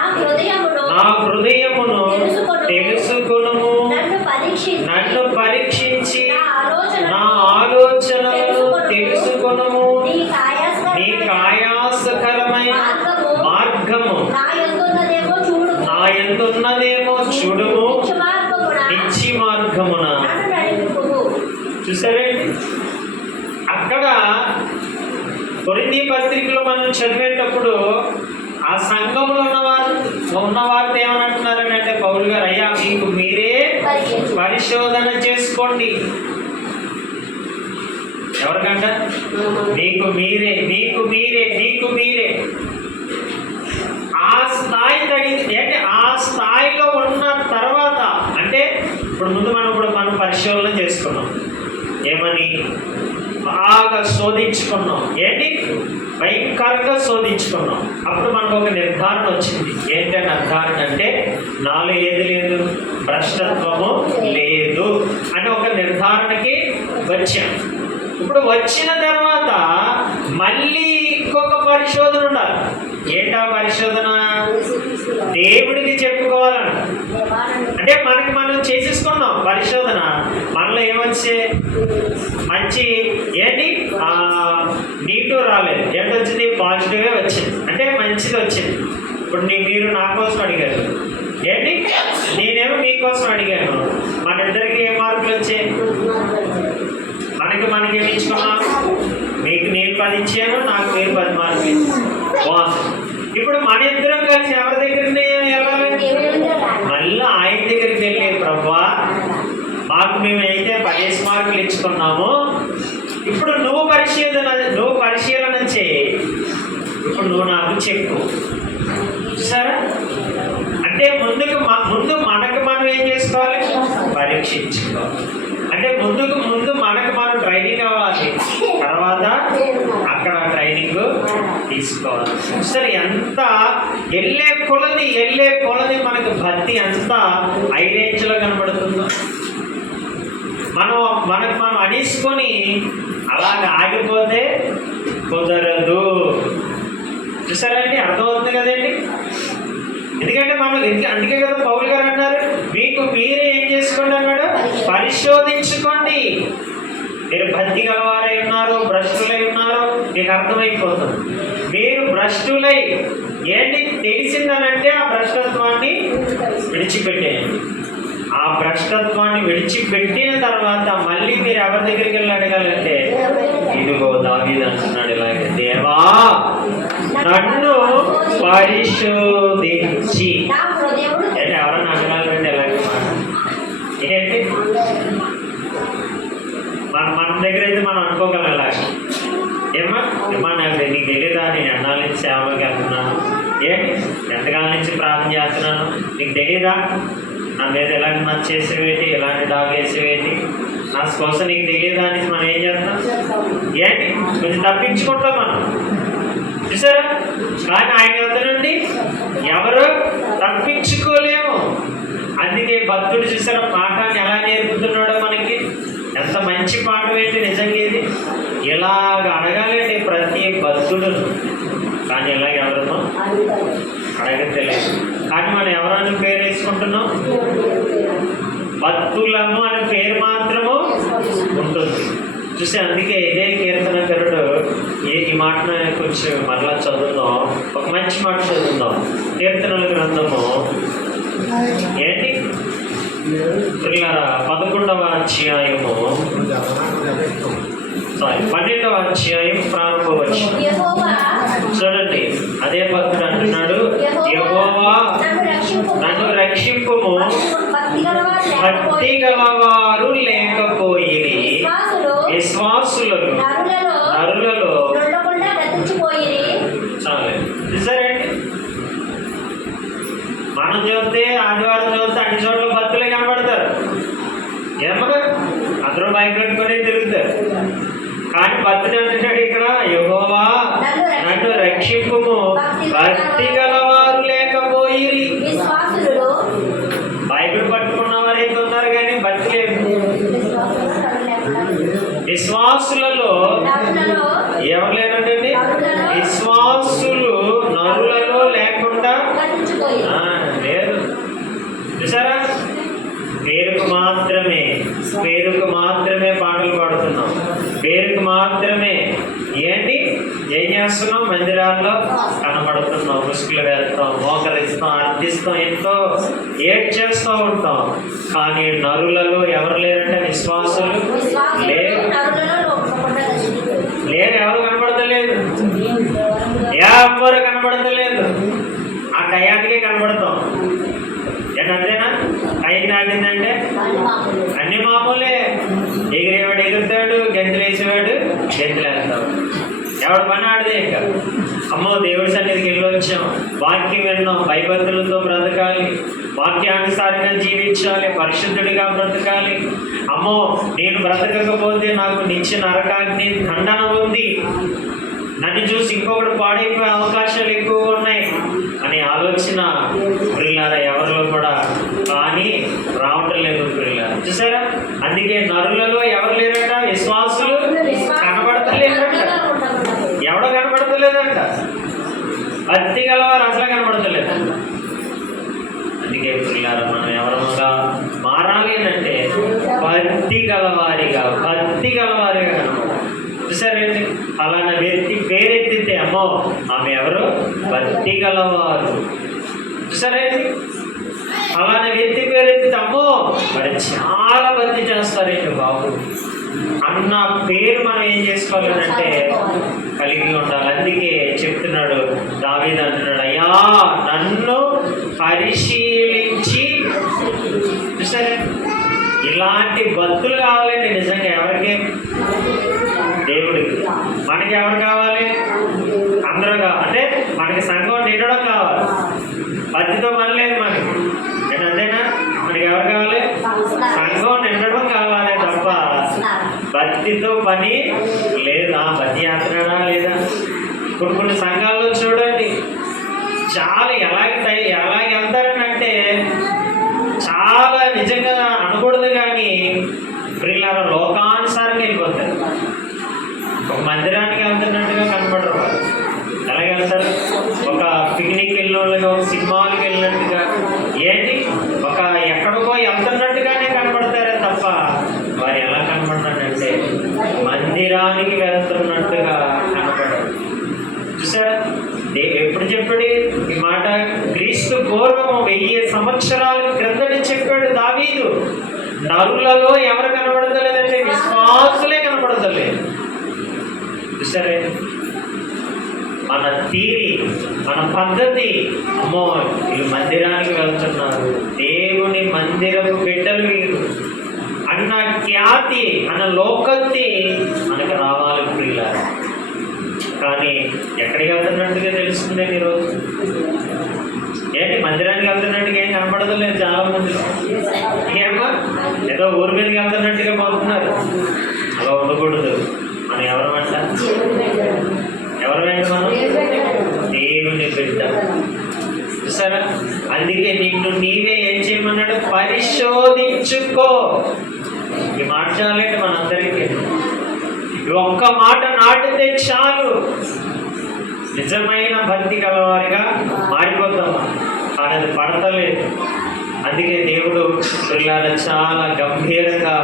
హృదయమును తెలుసుకొనుము, నన్ను పరీక్షించి నా ఆలోచనలను తెలుసుకొనుము, నీ కాయాసకరమైన మార్గము నా యందున్నదేమో చూడుము, నిత్య మార్గమున. చూసారండి, అక్కడ కొరింథీ పత్రికలో మనం చదివేటప్పుడు ఆ సంఘంలో ఉన్నవారితో ఏమనంటున్నారని అంటే, పౌలు గారు, అయ్యా మీకు మీరే పరిశోధన చేసుకోండి. ఎవరికంట? మీకు మీరే ఆ స్థాయి అంటే ఆ స్థాయిలో ఉన్న తర్వాత అంటే ఇప్పుడు మనం పరిశోధన చేసుకున్నాం. ఏమని? బాగా శోధించుకున్నాం. ఏంటి? భయంకరంగా శోధించుకున్నాం. అప్పుడు మనకు ఒక నిర్ధారణ వచ్చింది. ఏంటంటే నిర్ధారణ అంటే నాలో ఏది లేదు, భ్రష్టత్వము లేదు అని ఒక నిర్ధారణకి వచ్చాం. ఇప్పుడు వచ్చిన తర్వాత మళ్ళీ ఇంకొక పరిశోధన ఉండాలి. ఏంటా పరిశోధన? దేవుడికి చెప్పుకోవాలంట. అంటే మనకి మనం చేసేసుకున్నాం పరిశోధన. మనలో ఏమొచ్చే? మంచి ఏంటి నీటు రాలేదు. ఏంటొచ్చింది? పాజిటివే వచ్చింది. అంటే మంచిది వచ్చింది. ఇప్పుడు మీరు నా కోసం అడిగారు, ఏంటి నేనేమో మీకోసం అడిగాను. మన ఇద్దరికి ఏ మార్కులు వచ్చాయి? మనకి ఏమి ఇచ్చుకున్నాం? మీకు నేను 10 ఇచ్చాను, నాకు మీరు 10 మార్కులు ఇచ్చాను. ఇప్పుడు మన ఇద్దరం కలిసి ఎవరి దగ్గరనే వెళ్ళాలి? మళ్ళీ ఆయన దగ్గరికి వెళ్ళి, ప్రభువా మాకు మేమైతే 10 మార్కులు ఇచ్చుకున్నాము, ఇప్పుడు నువ్వు పరిశీలన చేయి, ఇప్పుడు నువ్వు నాకు చెప్పు. సరే అంటే ముందు మనకు మనం ఏం చేసుకోవాలి? పరీక్షించుకోవాలి. అంటే ముందు మనకు మనం ట్రైనింగ్ అవ్వాలి, తర్వాత అక్కడ ట్రైనింగ్ తీసుకోవాలి. సరే, ఎంత వెళ్ళే కొలది మనకు భక్తి ఎంత హై రేంజ్లో కనబడుతుందో. మనకు మనం అనేసుకొని అలాగ ఆగిపోతే కుదరదు. చూసారండి, అర్థమవుతుంది కదండి. ఎందుకంటే అందుకే కదా పౌలు గారు అన్నారు, మీకు మీరే ఏం చేసుకోండి అన్నాడు? పరిశోధించుకోండి. మీరు భక్తి గలవారై ఉన్నారు, భ్రష్టులై ఉన్నారు, మీకు అర్థమైపోతుంది. మీరు భ్రష్టులై ఏంటి తెలిసిందనంటే ఆ భ్రష్టత్వాన్ని విడిచిపెట్టేయండి. ఆ భ్రష్టత్వాన్ని విడిచిపెట్టిన తర్వాత మళ్ళీ మీరు ఎవరి దగ్గరికి వెళ్ళి అడగాలంటే, ఇదిగో దావీదు అంటున్నాడు ఇలాగే, దేవా నన్ను పరిశోధించి. అంటే ఎవరన్నా అడగాలంటే ఎలాగే మాట ఏంటి? మన దగ్గర అయితే మనం అనుకోగలం ఇలాగ, ఏమా నీకు తెలియదా నేను ఎన్నాళ్ళ నుంచి సేవలోకి వెళ్తున్నాను, ఏంటి ఎంతకాలం నుంచి ప్రార్థన చేస్తున్నాను, నీకు తెలియదా నా మీద ఎలాంటి మంచి చేసేవేటి, ఎలాంటి డాగ్ వేసేవేటి, నా కోసం నీకు తెలియదా అని మనం ఏం చేస్తాం? ఏంటి కొంచెం తప్పించుకుంటాం మనం, చూసారా? కానీ ఆయన వద్ద నుండి ఎవరు తప్పించుకోలేము. అందుకే భక్తుడు చూసారా పాఠాన్ని ఎలా నేర్పుతున్నాడో మనకి. ఎంత మంచి పాఠం ఏంటి నిజంగా ఇది. ఇలాగ అడగాలంటే ప్రతి భక్తుడు. కానీ ఇలాగ ఎవరన్నా అడగలేదు. కానీ మనం ఎవరని పేరు వేసుకుంటున్నాం? భక్తులము అనే పేరు మాత్రము ఉంటుంది. చూసి అందుకే ఇదే కీర్తనకారుడు ఈ మాటను కొంచెం మరలా చదువుదాం. ఒక మంచి మాట చదువుదాం. కీర్తనల గ్రంథము ఏంటి 11వ అధ్యాయము 12వ అధ్యాయం ప్రారంభవచ్చు. చూడండి, అదే భక్తుడు అంటున్నాడు, యెహోవా నన్ను రక్షింపుము, భక్తి గలవారు లేకపోయిరి, విశ్వాసులను నరులలో. చాలు, చూసారండి. మనం చూస్తే ఆదివారం చూస్తే అన్ని చోట్ల భక్తులే కనబడతారు. ఏమన్నా అందరూ బైక్ పెట్టుకొని తిరుగుతారు. కానీ భక్తుడు అంటున్నాడు ఇక్కడ, యెహోవా నన్ను రక్షింపుము, భక్తి గలవారు లేకపోయిరి. బైబిల్ పట్టుకున్న వారు అయితే ఉన్నారు కానీ భక్తి లేదు. విశ్వాసులలో ఎవరు లేరండి? విశ్వాసులు నరులలో లేకుండా లేదు. చూసారా? పేరుకు మాత్రమే పాటలు పాడుతున్నాం, పేరుకు మాత్రమే ఏంటి ఏం చేస్తున్నాం? మందిరాల్లో కనబడుతున్నాం, ముసుగులు వేస్తాం, మోకరిస్తాం, అర్థిస్తాం, ఎంతో ఏడ్ చేస్తూ ఉంటాం. కానీ నరులలో ఎవరు లేరంటే విశ్వాసులు లేరు. ఎవరు కనబడతలేదు, ఎవరు కనబడతలేదు. ఆ టయానికే కనబడతాం. అంతేనా? టైం దాటిందంటే అన్ని మామూలే. ఎగిరేవాడు ఎగురుతాడు, గెంతులు వేసేవాడు గెంతులు వేస్తాడు. ఎవడు పని ఆడదే. ఇంకా అమ్మో దేవుడి సన్నిధికి వెళ్ళొచ్చాం, వాక్యం విన్నాం, భయభక్తులతో బ్రతకాలి, వాక్యానుసారంగా జీవించాలి, పరిశుద్ధుడిగా బ్రతకాలి. అమ్మో నేను బ్రతకకపోతే నాకు నిత్య నరకాగ్ని ఖండన ఉంది, నన్ను చూసి ఇంకొకటి పాడైపోయే అవకాశాలు ఎక్కువ ఉన్నాయి అనే ఆలోచన ప్రియులారా ఎవరిలో కూడా కానీ రావటం లేదు ప్రియులారా. చూసారా? అందుకే నరులలో ఎవరు లేరట? విశ్వాసులు కనబడతలేదంట. ఎవడో కనబడతలేదంట. భక్తి గలవారు అసలు కనబడతలేదంట. అందుకే ప్రియులారా మనం ఎవరముగా మారాలి అంటే భక్తి గలవారిగా కనబడాలి. చూసారండి? అలానా వ్యక్తి పేరెత్తితే అమ్మో ఆమె ఎవరు? భక్తి గలవారు. చూసారండి? అలానే వ్యక్తి పేరెత్తితే అమ్మో మరి చాలా భక్తి చేస్తారండి బాబు అన్న పేరు మనం ఏం చేసుకోవాలంటే కలిగి ఉండాలి. అందుకే చెప్తున్నాడు దావీదు అంటున్నాడు, అయ్యా నన్ను పరిశీలించి. చూసారా? ఇలాంటి భక్తులు కావాలండి నిజంగా. ఎవరికి? దేవుడికి. మనకి ఎవరు కావాలి? అందరూ కావాలి. అంటే మనకి సంఘం నిండడం కావాలి. భక్తితో పని లేదు మనకి. అంతేనా? మనకి ఎవరు భక్తితో పని లేదా? భక్తి చేస్తున్నాడా లేదా? కొన్ని సంఘాల్లో చూడండి, చాలా ఎలాగ వెళ్తారని అంటే చాలా నిజంగా అనకూడదు, కానీ ప్రియులారా లోకానుసారంగా వెళ్ళిపోతారు. ఒక మందిరానికి వెళ్తున్నట్టుగా కనపడరు వాళ్ళు. ఎలాగ వెళ్తారు? ఒక పిక్నిక్ వెళ్ళిన వాళ్ళుగా, ఒక సినిమాలకు వెళ్ళినట్టుగా, ఏంటి ఒక ఎక్కడికో వెళ్తున్నట్టుగానే కనపడతారే తప్ప వారు ఎలా కనపడతారంటే మందిరానికి వెళ్తున్నట్టుగా కనపడరు. చూసారా? ఎప్పుడు చెప్పాడు ఈ మాట? క్రీస్తు పూర్వము 1000 సంవత్సరాల క్రిందట చెప్పాడు దావీదు. నరులలో ఎవరు కనబడతలేదంటే విశ్వాసులే కనబడతలేదు. చూసారే? మన తీరి, మన పద్ధతి, అమ్మో వీళ్ళు మందిరానికి వెళ్తున్నారు, దేవుని మందిరపు బిడ్డలు వీరు అన్న ఖ్యాతి, అన్న లోకత్తి మనకు రావాలి ప్రియులారా. కానీ ఎక్కడికి వెళ్తున్నట్టుగా తెలుస్తుంది ఈరోజు? ఏంటి మందిరానికి వెళ్తున్నట్టుగా ఏం కనపడలేదు చాలా మందిలో. ఏమా ఏదో ఊరి మీదకి వెళ్తున్నట్టుగా పోతున్నారు. అలా ఉండకూడదు. మనం ఎవరు వెంట మనం? దేవుని బిడ్డ. చూసారా? అందుకే నిన్ను నీవే ఏం చేయమన్నాడు? పరిశోధించుకో. ఈ మాట చాలంటే మనందరికీ ఒక్క మాట నాటితే చాలు నిజమైన భక్తి గలవారిగా మారిపోతాము. కానీ అది పడతలేదు. అందుకే దేవుడు పిల్లలు చాలా గంభీరంగా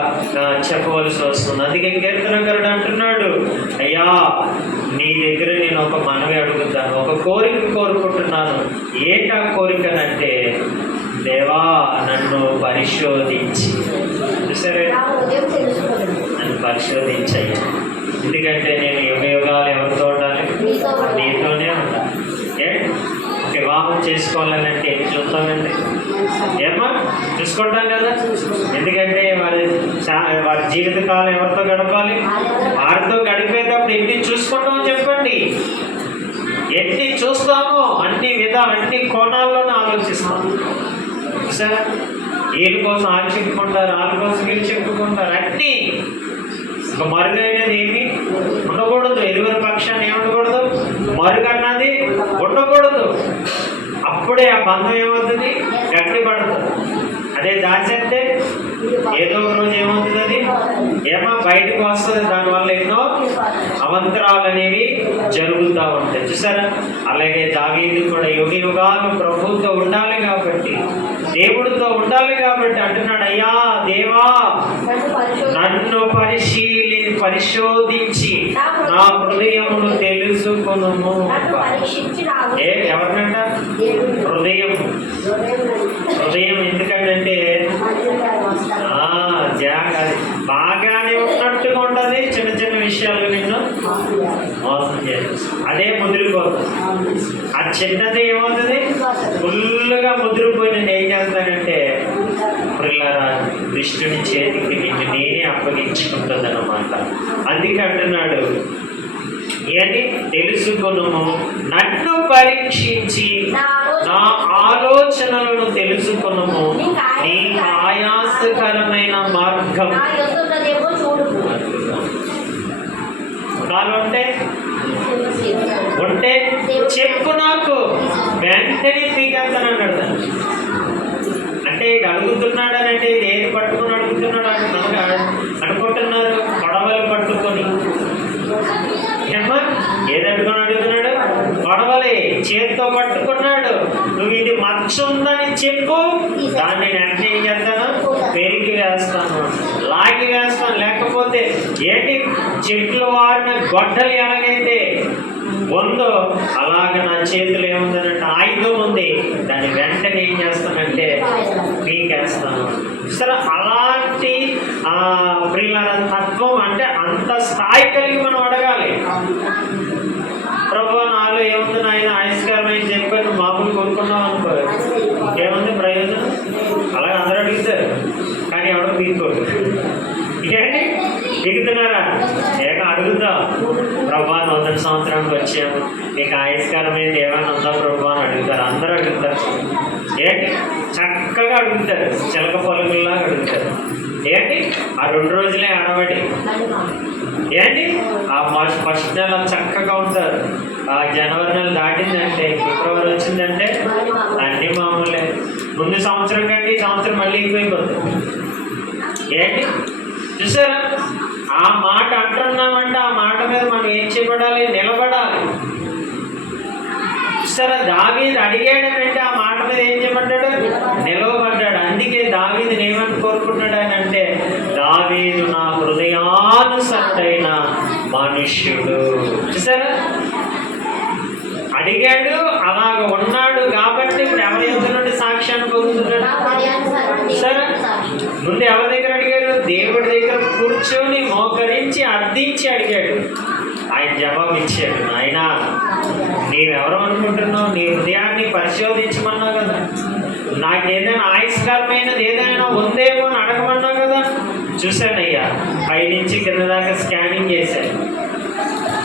చెప్పవలసి వస్తుంది. అందుకే కీర్తనకారుడు అంటున్నాడు, అయ్యా నీ దగ్గర నేను ఒక మనవి అడుగుతాను, ఒక కోరిక కోరుకుంటున్నాను. ఏంటా కోరికనంటే, దేవా నన్ను పరిశోధించి, సరే నన్ను పరిశోధించయ్యా. ఎందుకంటే నేను యుగాలు ఎవరితో ఉండాలి? నీతోనే ఉండాలి. వివాహం చేసుకోవాలంటే ఏమి చూస్తామండి? ఏమా చూసుకుంటాం కదా. ఎందుకంటే వారి జీవితకాలం ఎవరితో గడపాలి? వారితో గడిపేటప్పుడు ఎన్ని చూసుకుంటామో చెప్పండి. ఎన్ని చూస్తామో అన్ని కోణాల్లోనే ఆలోచిస్తాం. సరే, వీళ్ళ కోసం వాళ్ళు చెప్పుకుంటారు, వాళ్ళ కోసం వీళ్ళు చెప్పుకుంటారు. అన్నీ ఒక మరుగైనది ఏమి ఉండకూడదు. ఎరువుల పక్షాన్ని ఏమి ఉండకూడదు? మరుగన్నది ఉండకూడదు. అప్పుడే ఆ బంధం ఏమవుతుంది? గట్టి పడుతుంది. అదే దాచేస్తే ఏదో ఒక రోజు ఏమవుతుంది? అది బయటకు వస్తుంది. దానివల్ల ఎన్నో అవంతరాలు అనేవి జరుగుతూ ఉంటాయి. చూసారా? అలాగే దావీదు కూడా యుగాలు ప్రభువుతో ఉండాలి కాబట్టి, దేవుడితో ఉండాలి కాబట్టి అంటున్నాడు, అయ్యా దేవా నన్ను పరిశోధించి నా హృదయమును తెలుసుకొనుము. ఎవరినంట? హృదయం. ఎందుకంటే బాగానే ఉన్నట్టుగా ఉంటుంది, చిన్న చిన్న విషయాలు నిన్ను మోసం చేస్తుంది. అదే ముదిరిపోతుంది. ఆ చిన్నది ఏమవుతుంది? ఫుల్గా ముదిరిపోయి నేను ఏం చేస్తానంటే పిల్లరా కృష్ణుని చేతికి నిన్ను నేనే అప్పగించుకుంటుంది అన్నమాట. అందుకే అంటున్నాడు, ఏంటి? తెలుసుకొనుము, నన్ను పరీక్షించి నా ఆలోచనలను తెలుసుకొనుము, నీ ఆయాసకరమైన మార్గం ఉంటే చెప్పు, నాకు వెంటనే పీకేస్తానన్నాడు. అంటే ఇది అడుగుతున్నాడు అని అంటే ఇది ఏది పట్టుకుని అడుగుతున్నాడు అనుకుంటున్నారు? గొడవలు పట్టుకొని. ఏది అడుగుని అడుగుతున్నాడు? గొడవలే చేతితో పట్టుకున్నాడు. నువ్వు ఇది మచ్చ ఉందని చెప్పు, దాన్ని వెంటనే ఏం చేస్తాను? పెరిగి వేస్తాను, లాగి వేస్తాను. లేకపోతే ఏంటి? చెట్లు వారిన గొడ్డలు ఎలాగైతే ఉందో అలాగ నా చేతులు ఏముందనంటే ఆయుధం ఉంది, దాన్ని వెంటనే ఏం చేస్తానంటే పీకేస్తాను. సరే, అలాంటి ప్రియుల తత్వం అంటే అంత స్థాయి కలిగి మనం అడగాలి. ప్రభు నాలో ఏముంది నాయన ఆయుష్కరమైన చెప్పాను, మామూలు కొనుక్కున్నాం అనుకో, ఏముంది ప్రయోజనం? అలాగే అందరూ అడుగుతారు, కానీ ఎవడో తీసుకోడు. ఏంటి దిగుతున్నారా? అడుగుతాం, ప్రభా 100 సంవత్సరానికి వచ్చాము, నీకు ఆయుష్కరమైన ఏమైనా ఉందా ప్రభు అని అడుగుతారు. అందరూ అడుగుతారు. ఏంటి చక్కగా అడుగుతారు, చిలక పొలకుల్లాగా అడుగుతారు. ఏంటి ఆ 2 రోజులే ఆడబడి ఏంటి ఆ ఫస్ట్ నెల చక్కగా ఉంటారు. ఆ జనవరి నెల దాటిందంటే, ఫిబ్రవరి వచ్చిందంటే అన్ని మామూలే. ముందు సంవత్సరం కంటే ఈ సంవత్సరం మళ్ళీ ఎక్కువైపోతుంది. ఏంటి చూసారా? ఆ మాట అంటున్నామంటే ఆ మాట మీద మనం ఏం చేయబడాలి? నిలబడాలి. చూసారా? దావీదు అడిగాడనంటే ఆ మాట మీద ఏం చేయబడ్డాడు? నిలవబడ్డాడు. అందుకే దావీదుని ఏమని కోరుకున్నాడు ఆయన అంటే, దావీదు నా హృదయానుసరుడైన మనుష్యుడు. చూసారా? అడిగాడు, అలాగ ఉన్నాడు కాబట్టి ఇప్పుడు ఎవరి యొక్క నుండి సాక్ష్యాన్ని పొందుతున్నాడు? సరే, ముందు ఎవరి దగ్గర అడిగాడు? దేవుడి దగ్గర కూర్చొని మోకరించి అర్థించి అడిగాడు. ఆయన జవాబు ఇచ్చాడు. ఆయన నీవెవరు అనుకుంటున్నావు? నీ హృదయాన్ని పరిశోధించమన్నావు కదా, నాకు ఏదైనా ఆయుష్కరమైనది ఏదైనా ఉందేమో అని అడగమన్నావు కదా. చూశానయ్యా, పైనుంచి కింద దాకా స్కానింగ్ చేశాను.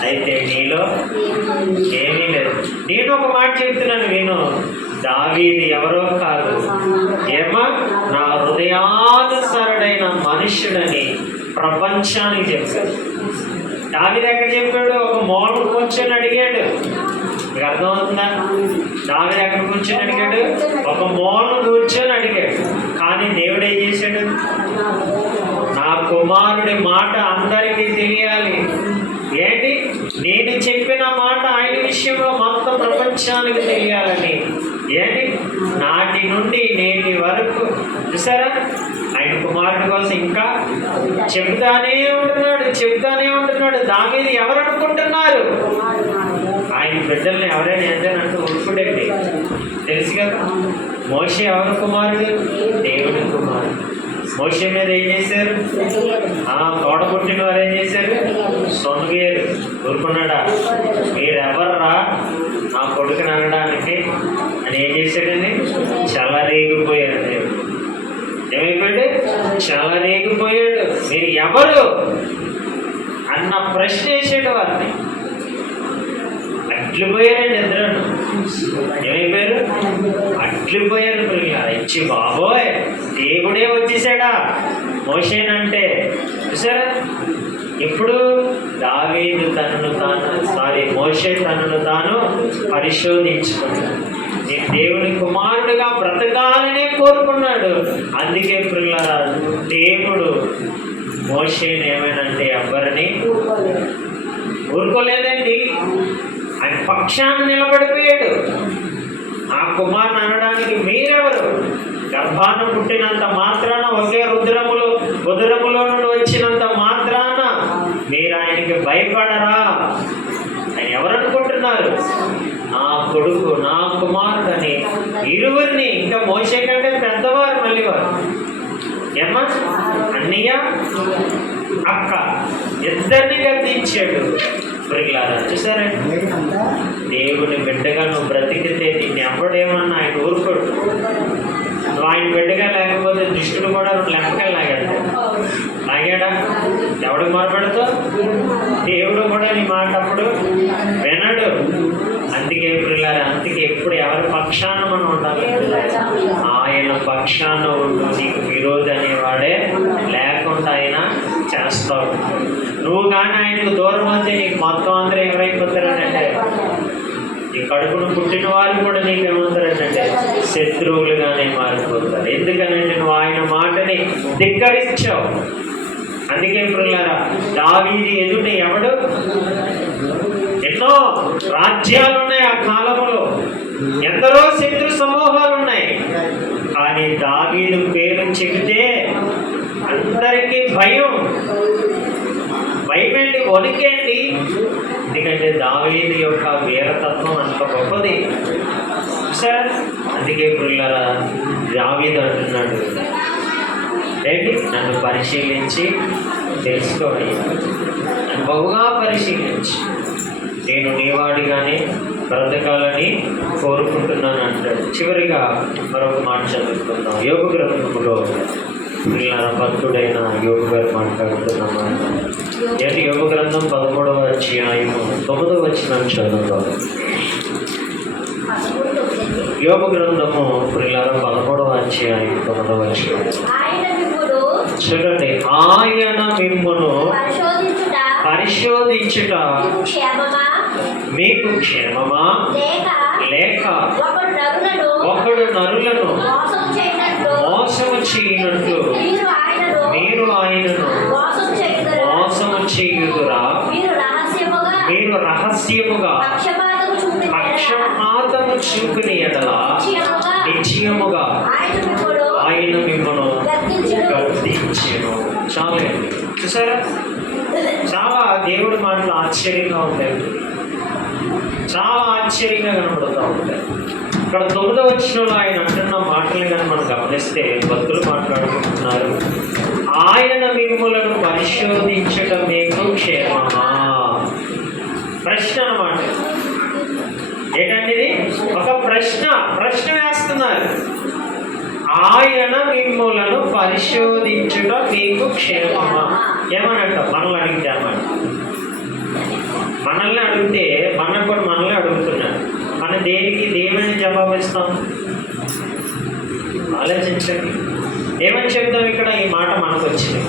అయితే నీలో ఏమీ లేదు. నేను ఒక మాట చెప్తున్నాను విను. దావీదు ఎవరో కాదు, ఏమా నా హృదయానుసరుడైన మనుష్యుడని ప్రపంచానికి చెప్పాడు. దావీదు ఎక్కడ చెప్పాడు? ఒక మూల కూర్చొని అడిగాడు. మీకు అర్థమవుతుందా? దావీదు ఎక్కడ కూర్చొని అడిగాడు? ఒక మూల కూర్చొని అడిగాడు. కానీ దేవుడు ఏం చేశాడు? నా కుమారుడి మాట అందరికీ తెలియాలి. ఏంటి? నేను చెప్పిన మాట ఆయన విషయంలో మొత్తం ప్రపంచానికి తెలియాలని. ఏంటి? నాటి నుండి నేటి వరకు చూసారా? ఆయన కుమారుడి కోసం ఇంకా చెబుతానే ఉంటున్నాడు. దావీదు ఎవరు అనుకుంటున్నారు? ఆయన బిడ్డల్ని ఎవరైనా ఏంటంటే ఉడుకుడండి. తెలుసు కదా, మోషే ఎవరు కుమారుడు? దేవుడి కుమారుడు. మోషే మీద ఏం చేశారు? తోట పుట్టిన వారు ఏం చేశారు? సొనగేరు. ఊరుకున్నాడా? మీరెవర్రా నా కొడుకుని అనడానికి అని ఏం చేశాడని చెలరేగిపోయాడు. దేవుడు ఏమైపోయాడు? చెలరేగిపోయాడు. మీరు ఎవరు అన్న ప్రశ్న వేసాడు వారిని. అట్లిపోయారండి ఇద్దరు. ఏమైపోయారు? అట్లిపోయారు. ఇచ్చి బాబోయ్, దేవుడే వచ్చేసాడా మోషేనంటే. చూసారా? ఇప్పుడు దావీదు మోషే తనను తాను పరిశోధించుకున్నాడు. నేను దేవుని కుమారుడిగా బ్రతకాలనే కోరుకున్నాడు. అందుకే ప్రియులారా, దేవుడు మోషేని ఏమైనంటే ఎవరిని ఊరుకోలేదండి. ఆయన పక్షాన్ని నిలబడిపోయాడు. ఆ కుమారుని అనడానికి మీరెవరు? గర్భాన పుట్టినంత మాత్రాన, ఒకే ఉదరములో నుండి వచ్చినంత మాత్రాన మీరు ఆయనకి భయపడరా? ఆయన ఎవరనుకుంటున్నారు? నా కొడుకు, నా కుమారుడని ఇరువురిని, ఇంకా మోషే కంటే పెద్దవారు మళ్ళీ వారు. ఏమా అన్నయ్య అక్క ఇద్దరిని గద్దించాడు. చూసారండి, దేవుని బిడ్డగా నువ్వు బ్రతికితే నిన్ను ఎవడేమన్నా ఆయన ఊరుకోడు. నువ్వు ఆయన బిడ్డగా లేకపోతే దుష్టుడు కూడా లెక్కలు లాగాడా? ఎవడికి మొరపెడతావు? దేవుడు కూడా నీ మాట అప్పుడు వినడు. అందుకే ప్రియులారా, అందుకే ఎప్పుడు ఎవరి పక్షాన మనం ఉండాలి? ఆయన పక్షాన ఉండు. నీకు విరోధి అనేవాడే లేకుండా ఆయన చేస్తాడు. నువ్వు కానీ ఆయనకు దూరం అయితే నీకు మొత్తం అందరూ ఎవరైపోతారనంటే, నీ కడుపును పుట్టిన వారు కూడా నీకు ఏమవుతారనంటే శత్రువులుగానే మారిపోతారు. ఎందుకనంటే నువ్వు ఆయన మాటని ధిక్కరించావు. అందుకే ప్రియులారా, దావీదు ఎదుట ఎవడు? ఎన్నో రాజ్యాలు ఉన్నాయి ఆ కాలంలో, ఎందరో శత్రు సమూహాలు ఉన్నాయి. కానీ దావీదు పేరు చెబితే అందరికీ భయమేంటి, వణికేంటి. ఎందుకంటే దావీదు యొక్క వీరతత్వం అంత గొప్పది. సరే, అందుకే ప్రియులారా, దావీదు అంటున్నాడు, ఏంటి? నన్ను పరిశీలించి తెలుసుకోవాలి. నన్ను బహుగా పరిశీలించి నేను నీవాడిగానే బ్రతకాలని కోరుకుంటున్నాను అంటాడు. చివరిగా మరొక మాట చదువుకుందాం. యోగ గ్రంథములో పిల్లల భక్తుడైన యోగ గారు మాట్లాడుతున్నామా? ఏంటి? యోగ గ్రంథం 11వ అధ్యాయము 9వ వచనం చదువుతాం. యోగ గ్రంథము పిల్లల 11వ అధ్యాయం 9వ వచనం. చూడండి, ఆయన మిమ్మును పరిశోధించుట మీకు క్షేమమా, లేక ఒకడు నరులను మోసము చేయనట్లు మీరు ఆయనను మోసము చేయుదురా? మీరు రహస్యముగా పక్షపాతము చూపిన ఎడల నిశ్చయముగా ఆయన మిమ్మల్ని గద్దించెను. చాలండి, చూసారా? చాలా దేవుడి మాటలు ఆశ్చర్యంగా ఉంటాయి, చాలా ఆశ్చర్యంగా కనపడుతూ ఉంటాయి. ఇక్కడ 9వ వచనంలో ఆయన అంటున్న మాటలు కానీ మనం గమనిస్తే భక్తులు మాట్లాడుకుంటున్నారు, ఆయన మిమ్ములను పరిశోధించటం మీకు క్షేమమా? ప్రశ్న అన్నమాట. ఏంటంటే ఇది ఒక ప్రశ్న వేస్తున్నారు. ఆయన మిమ్ములను పరిశోధించుట మీకు క్షేమమా? ఏమనంట? మనల్ని అడిగితే అన్నమాట. మనల్ని అడిగితే మనల్ని అడుగుతున్నాడు. మనం దేనికి జవాబు ఇస్తాం? ఆలోచించండి. ఏమని చెప్తాం? ఇక్కడ ఈ మాట మనకు వచ్చింది.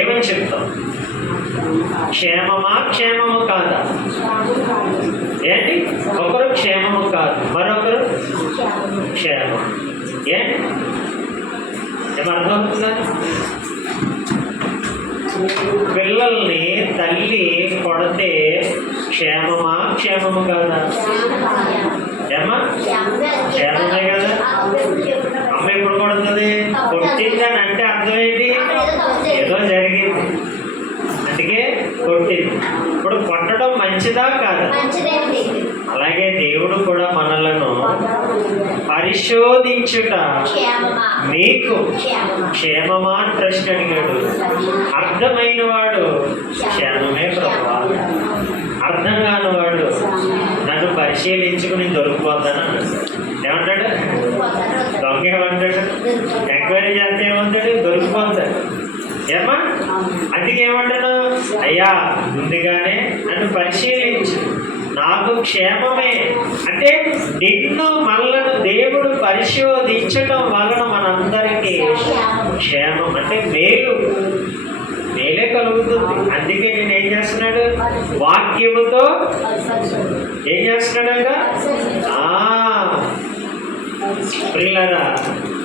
ఏమని చెప్తాం? క్షేమమా, క్షేమము కాదా? ఏంటి? ఒకరు క్షేమము కాదు, మరొకరు క్షేమం. ఏమర్థమవుతుందా? పిల్లల్ని తల్లి కొడితే క్షేమమా, క్షేమము కాదా? ఏమా క్షేమమే కదా. అమ్మ ఎప్పుడు కొడుతుంది? కొట్టిందని అంటే అర్థం ఏంటి? ఏదో జరిగింది, అందుకే కొట్టింది. ఇప్పుడు కొట్టడం మంచిదా కాదా? అలాగే దేవుడు కూడా మనలను పరిశోధించుట మీకు క్షేమమా అని ప్రశ్న అడిగాడు. అర్థమైన వాడు క్షేమమే ప్రభువా, అర్థం కాని వాడు నన్ను పరిశీలించుకుని దొరికిపోతాను ఏమంటాడు? దొంగ ఏమంటాడు? ఎంక్వైరీ చేస్తే ఏమంటాడు? దొరికిపోతాడు. ఏమా? అందుకే ఏమంటాడు? అయ్యా, ముందుగానే నన్ను పరిశీలించు, నాకు క్షేమమే. అంటే మనలను దేవుడు పరిశోధించటం వలన మనందరికీ క్షేమం అంటే మేలే కలుగుతుంది. అందుకే నేను ఏం చేస్తున్నాడు? వాక్యముతో ఏం చేస్తున్నాడంట? ప్రియులారా,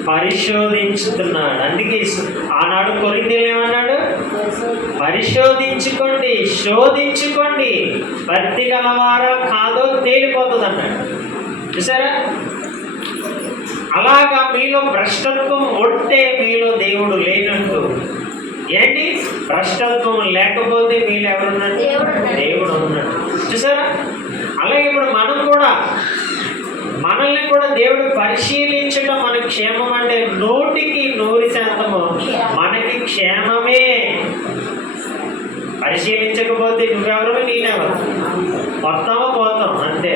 పరిశోధించుతున్నాడు. అందుకే ఆనాడు కొరింథీయులు ఏమన్నాడు? పరిశోధించుకోండి, శోధించుకోండి, భక్తి గలవారా కాదో తేలిపోతుంది అన్నాడు. చూసారా? అలాగా మీలో భ్రష్టత్వం ఉంటే మీలో దేవుడు లేనట్టు. ఏంటి? భ్రష్టత్వం లేకపోతే మీలో ఎవరున్నట్టు? దేవుడు ఉన్నట్టు. చూసారా? అలాగే ఇప్పుడు మనల్ని కూడా దేవుడు పరిశీలించడం మనకి క్షేమం. అంటే 100% మనకి క్షేమమే. పరిశీలించకపోతే నువ్వెవరు, నేనెవరు? పోతాం అంతే.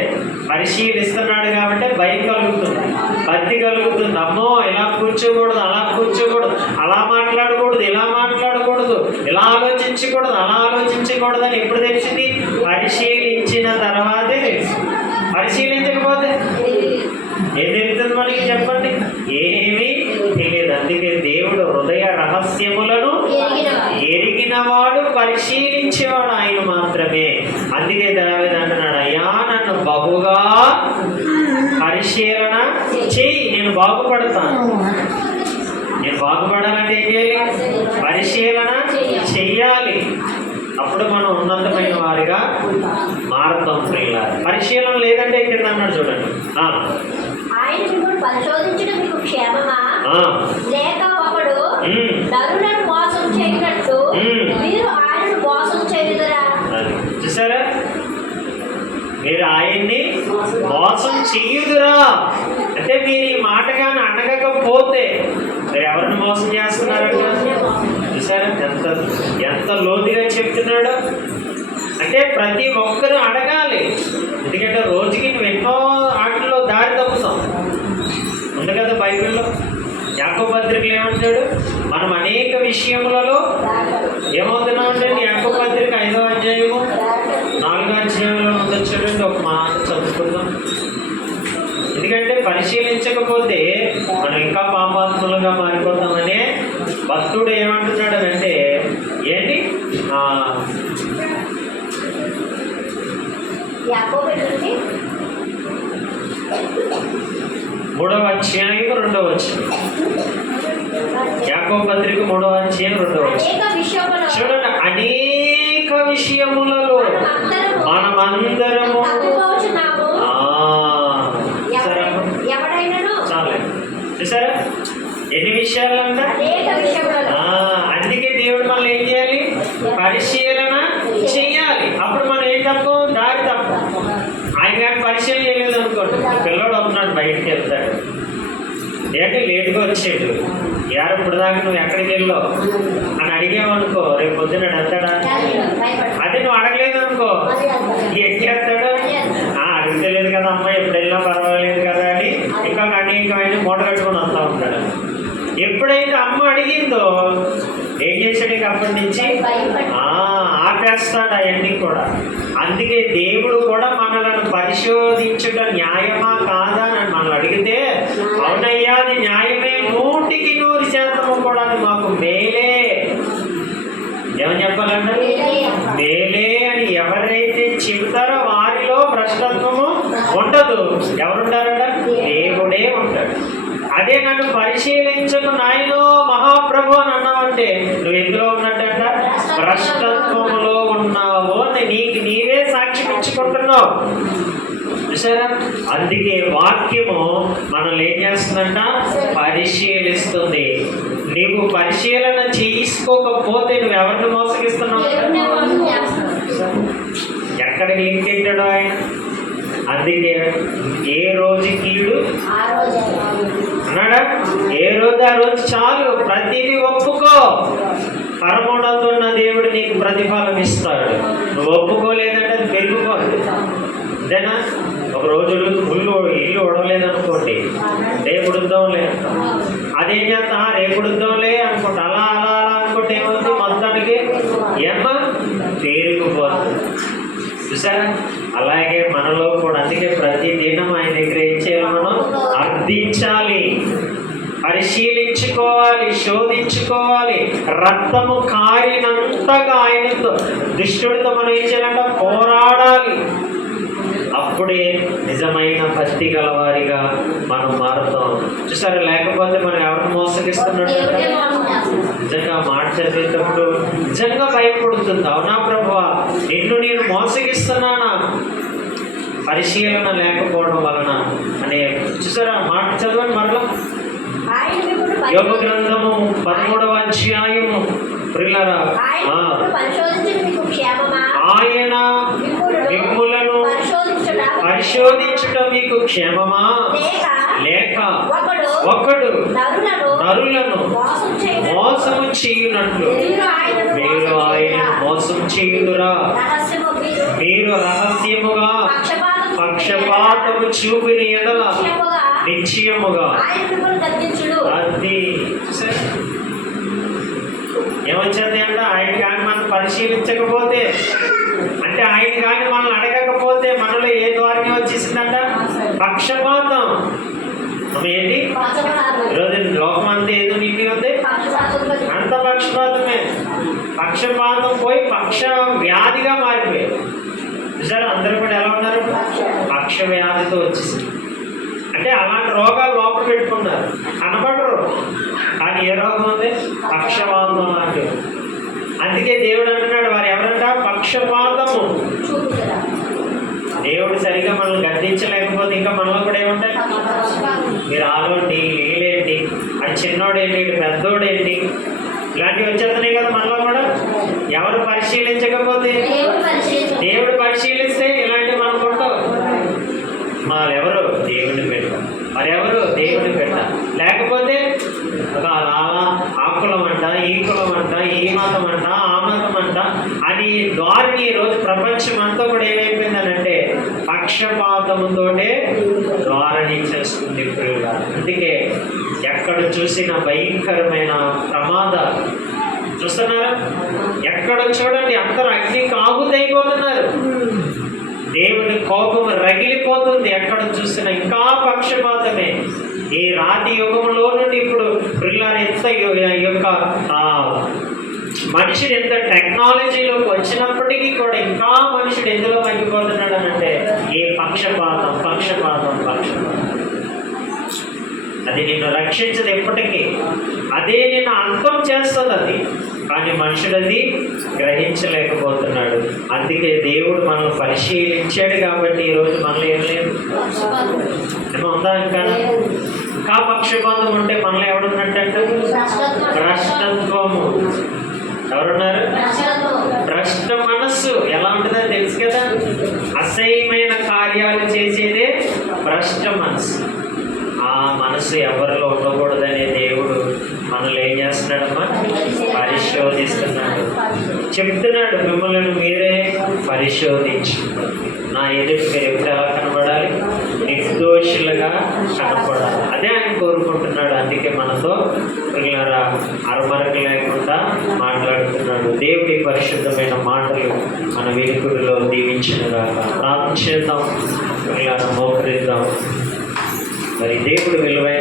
పరిశీలిస్తున్నాడు కాబట్టి భయం కలుగుతుంది, భక్తి కలుగుతుంది. అమ్మో, ఇలా కూర్చోకూడదు, అలా కూర్చోకూడదు, అలా మాట్లాడకూడదు, ఇలా మాట్లాడకూడదు, ఇలా ఆలోచించకూడదు, అలా ఆలోచించకూడదు అని ఎప్పుడు తెలిసింది? పరిశీలించిన తర్వాతే తెలుసు. పరిశీలించకపోతే ఏం తెలుస్తుంది మనకి? చెప్పండి. ఏమీ తెలియదు. అందుకే దేవుడు హృదయ రహస్యములను ఎరిగినవాడు, పరిశీలించేవాడు ఆయన మాత్రమే. అందుకే దావీదు అంటున్నాడు, అయ్యా నన్ను బహుగా పరిశీలన చెయ్యి, నేను బాగుపడతాను. నేను బాగుపడాలంటే ఏం చేయాలి? పరిశీలన చెయ్యాలి. అప్పుడు మనం ఉన్నతమైన వారిగా మారుతాం. పరిశీలన లేదంటే కింద అన్నాడు చూడండి, ఆయన మిమ్మల్ని పరిశోధించడం మీకు క్షేమమా, లేక ఒకడు నరులను మోసం చేయనట్టు మీరు ఆయనను మోసం చేయుదురా? చూసారా? మీరు ఆయన్ని మోసం చెయ్యుదురా అంటే మీరు ఈ మాటగాని అనగకపోతే మీరు ఎవరిని మోసం చేస్తున్నారంట? చూసారా ఎంత లోతుగా చెప్తున్నాడు? అంటే ప్రతి ఒక్కరూ అడగాలి. ఎందుకంటే రోజుకి నువ్వు ఎన్నో ఆటల్లో దారి తప్పుతాం. ఉంది కదా బైబిల్లో. యాకోబు పత్రికలు ఏమంటాడు? మనం అనేక విషయములలో ఏమవుతున్నామంటే యాకోబు పత్రిక 5వ అధ్యాయము 4వ అధ్యాయంలో ఉండొచ్చాడండి. ఒక మాట చదువుకుందాం. ఎందుకంటే పరిశీలించకపోతే మనం ఇంకా పాపాత్ములుగా మారిపోతామనే భక్తుడు ఏమంటున్నాడు అంటే ఏంటి యాకోబు ఏంటండి? 3వ అధ్యాయం 2వ వచనం. యాకోబు పత్రిక 3వ అధ్యాయం 2వ వచనం. చూడండి, అనేక విషయములలో మనమందరము చూసారా ఎన్ని విషయాలు అంట. అందుకే దేవుడు మనల్ని ఏం చేయాలి? పరిశీలన చెయ్యాలి. అప్పుడు మనం ఏం తప్పు? దారి తప్పు. ఆయన కానీ పరిశీలన చేయలేదు అనుకోండి, పిల్లడు అవుతున్నాడు, బయటికి వెళ్తాడు, ఏంటి లేటుగా వచ్చాడు, యారు ఇప్పుడు దాకా నువ్వు ఎక్కడికి వెళ్ళావు అని అడిగామనుకో, రేపు పొద్దున వెళ్తాడా? అదే నువ్వు అడగలేదు అనుకో, ఎట్టి వెళ్తాడు? అడగలేదు కదా అమ్మ, ఎప్పుడు వెళ్ళినా పర్వాలేదు కదా అని ఇంకా అనేకమైన మూట కట్టుకొని వస్తూ ఉంటాడు. ఎప్పుడైతే అమ్మ అడిగిందో ఏం చేశాడు? ఇక అప్పటి నుంచి ఆపేస్తాడు అవన్నీ కూడా. అందుకే దేవుడు కూడా మనలను పరిశోధించుట న్యాయమా కాదా అని మనల్ని అడిగితే, అవునయ్యా అది న్యాయమే, 100% కూడా అది మాకు మేలే. ఏమని చెప్పాలంటే మేలే అని ఎవరైతే చెబుతారో వారిలో భ్రష్టత్వము ఉండదు. ఎవరుంటారట? దేవుడే ఉంటాడు. అదే నన్ను పరిశీలించకు నాయనో మహాప్రభు అని అన్నావంటే నువ్వు ఎందులో ఉన్నట్టంట? భ్రష్టత్వములో ఉన్నావు అని నీకు నీవే సాక్ష్యం ఇచ్చుకుంటున్నావు. చూసారా? అందుకే వాక్యము మనల్ని ఏం చేస్తుందంట? పరిశీలిస్తుంది. నీవు పరిశీలన చేసుకోకపోతే నువ్వు ఎవరిని మోసగిస్తున్నావు? ఎక్కడికి లింక్ పెట్టాడు ఆయన? అందుకే ఏ రోజు కీడు అన్నాడా? ఏ రోజు ఆ రోజు చాలు, ప్రతిదీ ఒప్పుకో, పరమోన్నతున్న దేవుడు నీకు ప్రతిఫలం ఇస్తాడు. నువ్వు ఒప్పుకోలేదంటే అది పెరిగిపోతుంది. అంతేనా? ఒక రోజు ఇల్లు ఉడవలేదనుకోండి, రేపు ఉడుద్దాంలే, అదేం చేస్తా, రేపు ఉడుద్దాంలే అనుకుంటా, అలా అలా అలా అనుకుంటే ఏమవుతుంది? మొత్తానికి ఏమో పేరుకుపోతుంది. చూసారా? అలాగే మనలో కూడా. అందుకే ప్రతి దినం ఆయన దగ్గర ఏం చేయాలి? మనం అర్థించాలి, పరిశీలించుకోవాలి, శోధించుకోవాలి. రక్తము కారినంతగా ఆయనతో దుష్టుడితో మనం ఏం చేయాలంట? పోరాడాలి. అప్పుడే నిజమైన భక్తి గలవారిగా మనం మారుతాం. చూసారా? లేకపోతే మనం ఎవరిని మోసగిస్తున్నట్టు నిజంగా మాట చదివేటప్పుడు నిజంగా భయపడుతుంది. అవునా ప్రభువా, నిన్ను నేను మోసగిస్తున్నానా? పరిశీలన లేకపోవడం వలన అనే. చూసారా? మాట చదవండి మరలా. యోగ గ్రంథము 13వ అధ్యాయము. ప్రియులారా, ఆయన మిమ్ములను పరిశోధించుట మీకు క్షేమమా, లేక ఒకడు నరులను మోసము చేయునట్లు మీరు ఆయన మోసం చేయుదురా? మీరు రహస్యముగా పక్షపాతము చూపిన ఎడల నిశ్చయముగా అది ఏమొచ్చింది అంటే, ఆయన కానీ మనం పరిశీలించకపోతే, అంటే ఆయన కానీ మనల్ని అడగకపోతే మనలో ఏ ద్వారం వచ్చేసిందంట? పక్షపాతం. ఏంటి ఈరోజు లోకం అంతా ఏదో నిండి ఉంది, అంత పక్షపాతమే. పక్షపాతం పోయి పక్ష వ్యాధిగా మారిపోయారు. చూసారా? అందరూ కూడా ఎలా ఉన్నారు? పక్ష వ్యాధితో వచ్చేసింది. అంటే అలాంటి రోగాలు లోపల పెట్టుకున్నారు, కనపడరు, కానీ ఏ రోగం ఉంది? పక్షపాతం లాంటి. అందుకే దేవుడు అంటున్నాడు, వారు ఎవరంట? పక్షపాతము. దేవుడు సరిగ్గా మనల్ని గద్దించలేకపోతే ఇంకా మనలో కూడా ఏముంటాయి? మీరు ఆలోండి, లేలేండి, అది చిన్నోడేంటి, పెద్దోడేంటి, ఇలాంటివి వచ్చేస్తున్నాయి కదా మనలో కూడా. ఎవరు పరిశీలించకపోతే, దేవుడు పరిశీలిస్తే ఇలాంటివి మనకుంటావు. ఎవరు? దేవుడిని పెట్టాం. మరెవరు? దేవుడిని పెట్టాం. లేకపోతే అలా ఆ కులం అంట, ఈ కులం అంట, ఈ మతం అంట, ఆ మతం అంట అని దారిని ఈరోజు ప్రపంచం అంతా కూడా ఏమైపోయిందనంటే పక్షపాతముతోనే ద్వారణి చేస్తుంది ప్రియుగా. అందుకే ఎక్కడ చూసిన భయంకరమైన ప్రమాదాలు చూస్తున్నారా? ఎక్కడ చూడండి అందరూ అగ్నికి ఆహుతైపోతున్నారు. దేవుని కోపం రగిలిపోతుంది. ఎక్కడ చూసినా ఇంకా పక్షపాతమే. ఈ రాతి యుగంలో నుండి ఇప్పుడు పిల్లలు ఎంత యొక్క మనుషుడు ఎంత టెక్నాలజీలోకి వచ్చినప్పటికీ కూడా ఇంకా మనుషుడు ఎందులో మగ్గిపోతున్నాడు అని అంటే ఏ పక్షపాతం. అది నిన్ను రక్షించదు ఎప్పటికీ, అదే నిన్ను అంతం చేస్తుంది అది. కానీ మనుషుడు అది గ్రహించలేకపోతున్నాడు. అందుకే దేవుడు మనల్ని పరిశీలించాడు కాబట్టి ఈరోజు మనలో ఏం లేదు, ఉందా? ఇంకా పక్షపాతం ఉంటే మనలో ఎవడున్నట్టు? భ్రష్టత్వము. ఎవరున్నారు? భ్రష్ట మనస్సు ఎలా ఉంటుందో తెలుసు కదా. అసహ్యమైన కార్యాలు చేసేదే భ్రష్ట మనస్సు. ఆ మనసు ఎవరిలో ఉండకూడదనే దేవుడు మనల్ని ఏం చేస్తున్నాడమ్మా? పరిశోధిస్తున్నాడు. చెప్తున్నాడు, మిమ్మల్ని మీరే పరిశోధించు, నా ఎదుటి మీరు ఎప్పుడు ఎలా కనబడాలి? నిర్దోషులుగా కనపడాలి. అదే ఆయన కోరుకుంటున్నాడు. అందుకే మనతో పిల్లరా అరమరకు లేకుండా మాట్లాడుతున్నాడు. దేవుడి పరిశుద్ధమైన మాటలు మన వినికుడిలో దీవించినదాకా ప్రార్థన చేద్దాం. పిల్లరా మోకరిద్దాం. మరి దేవుడు విలువైన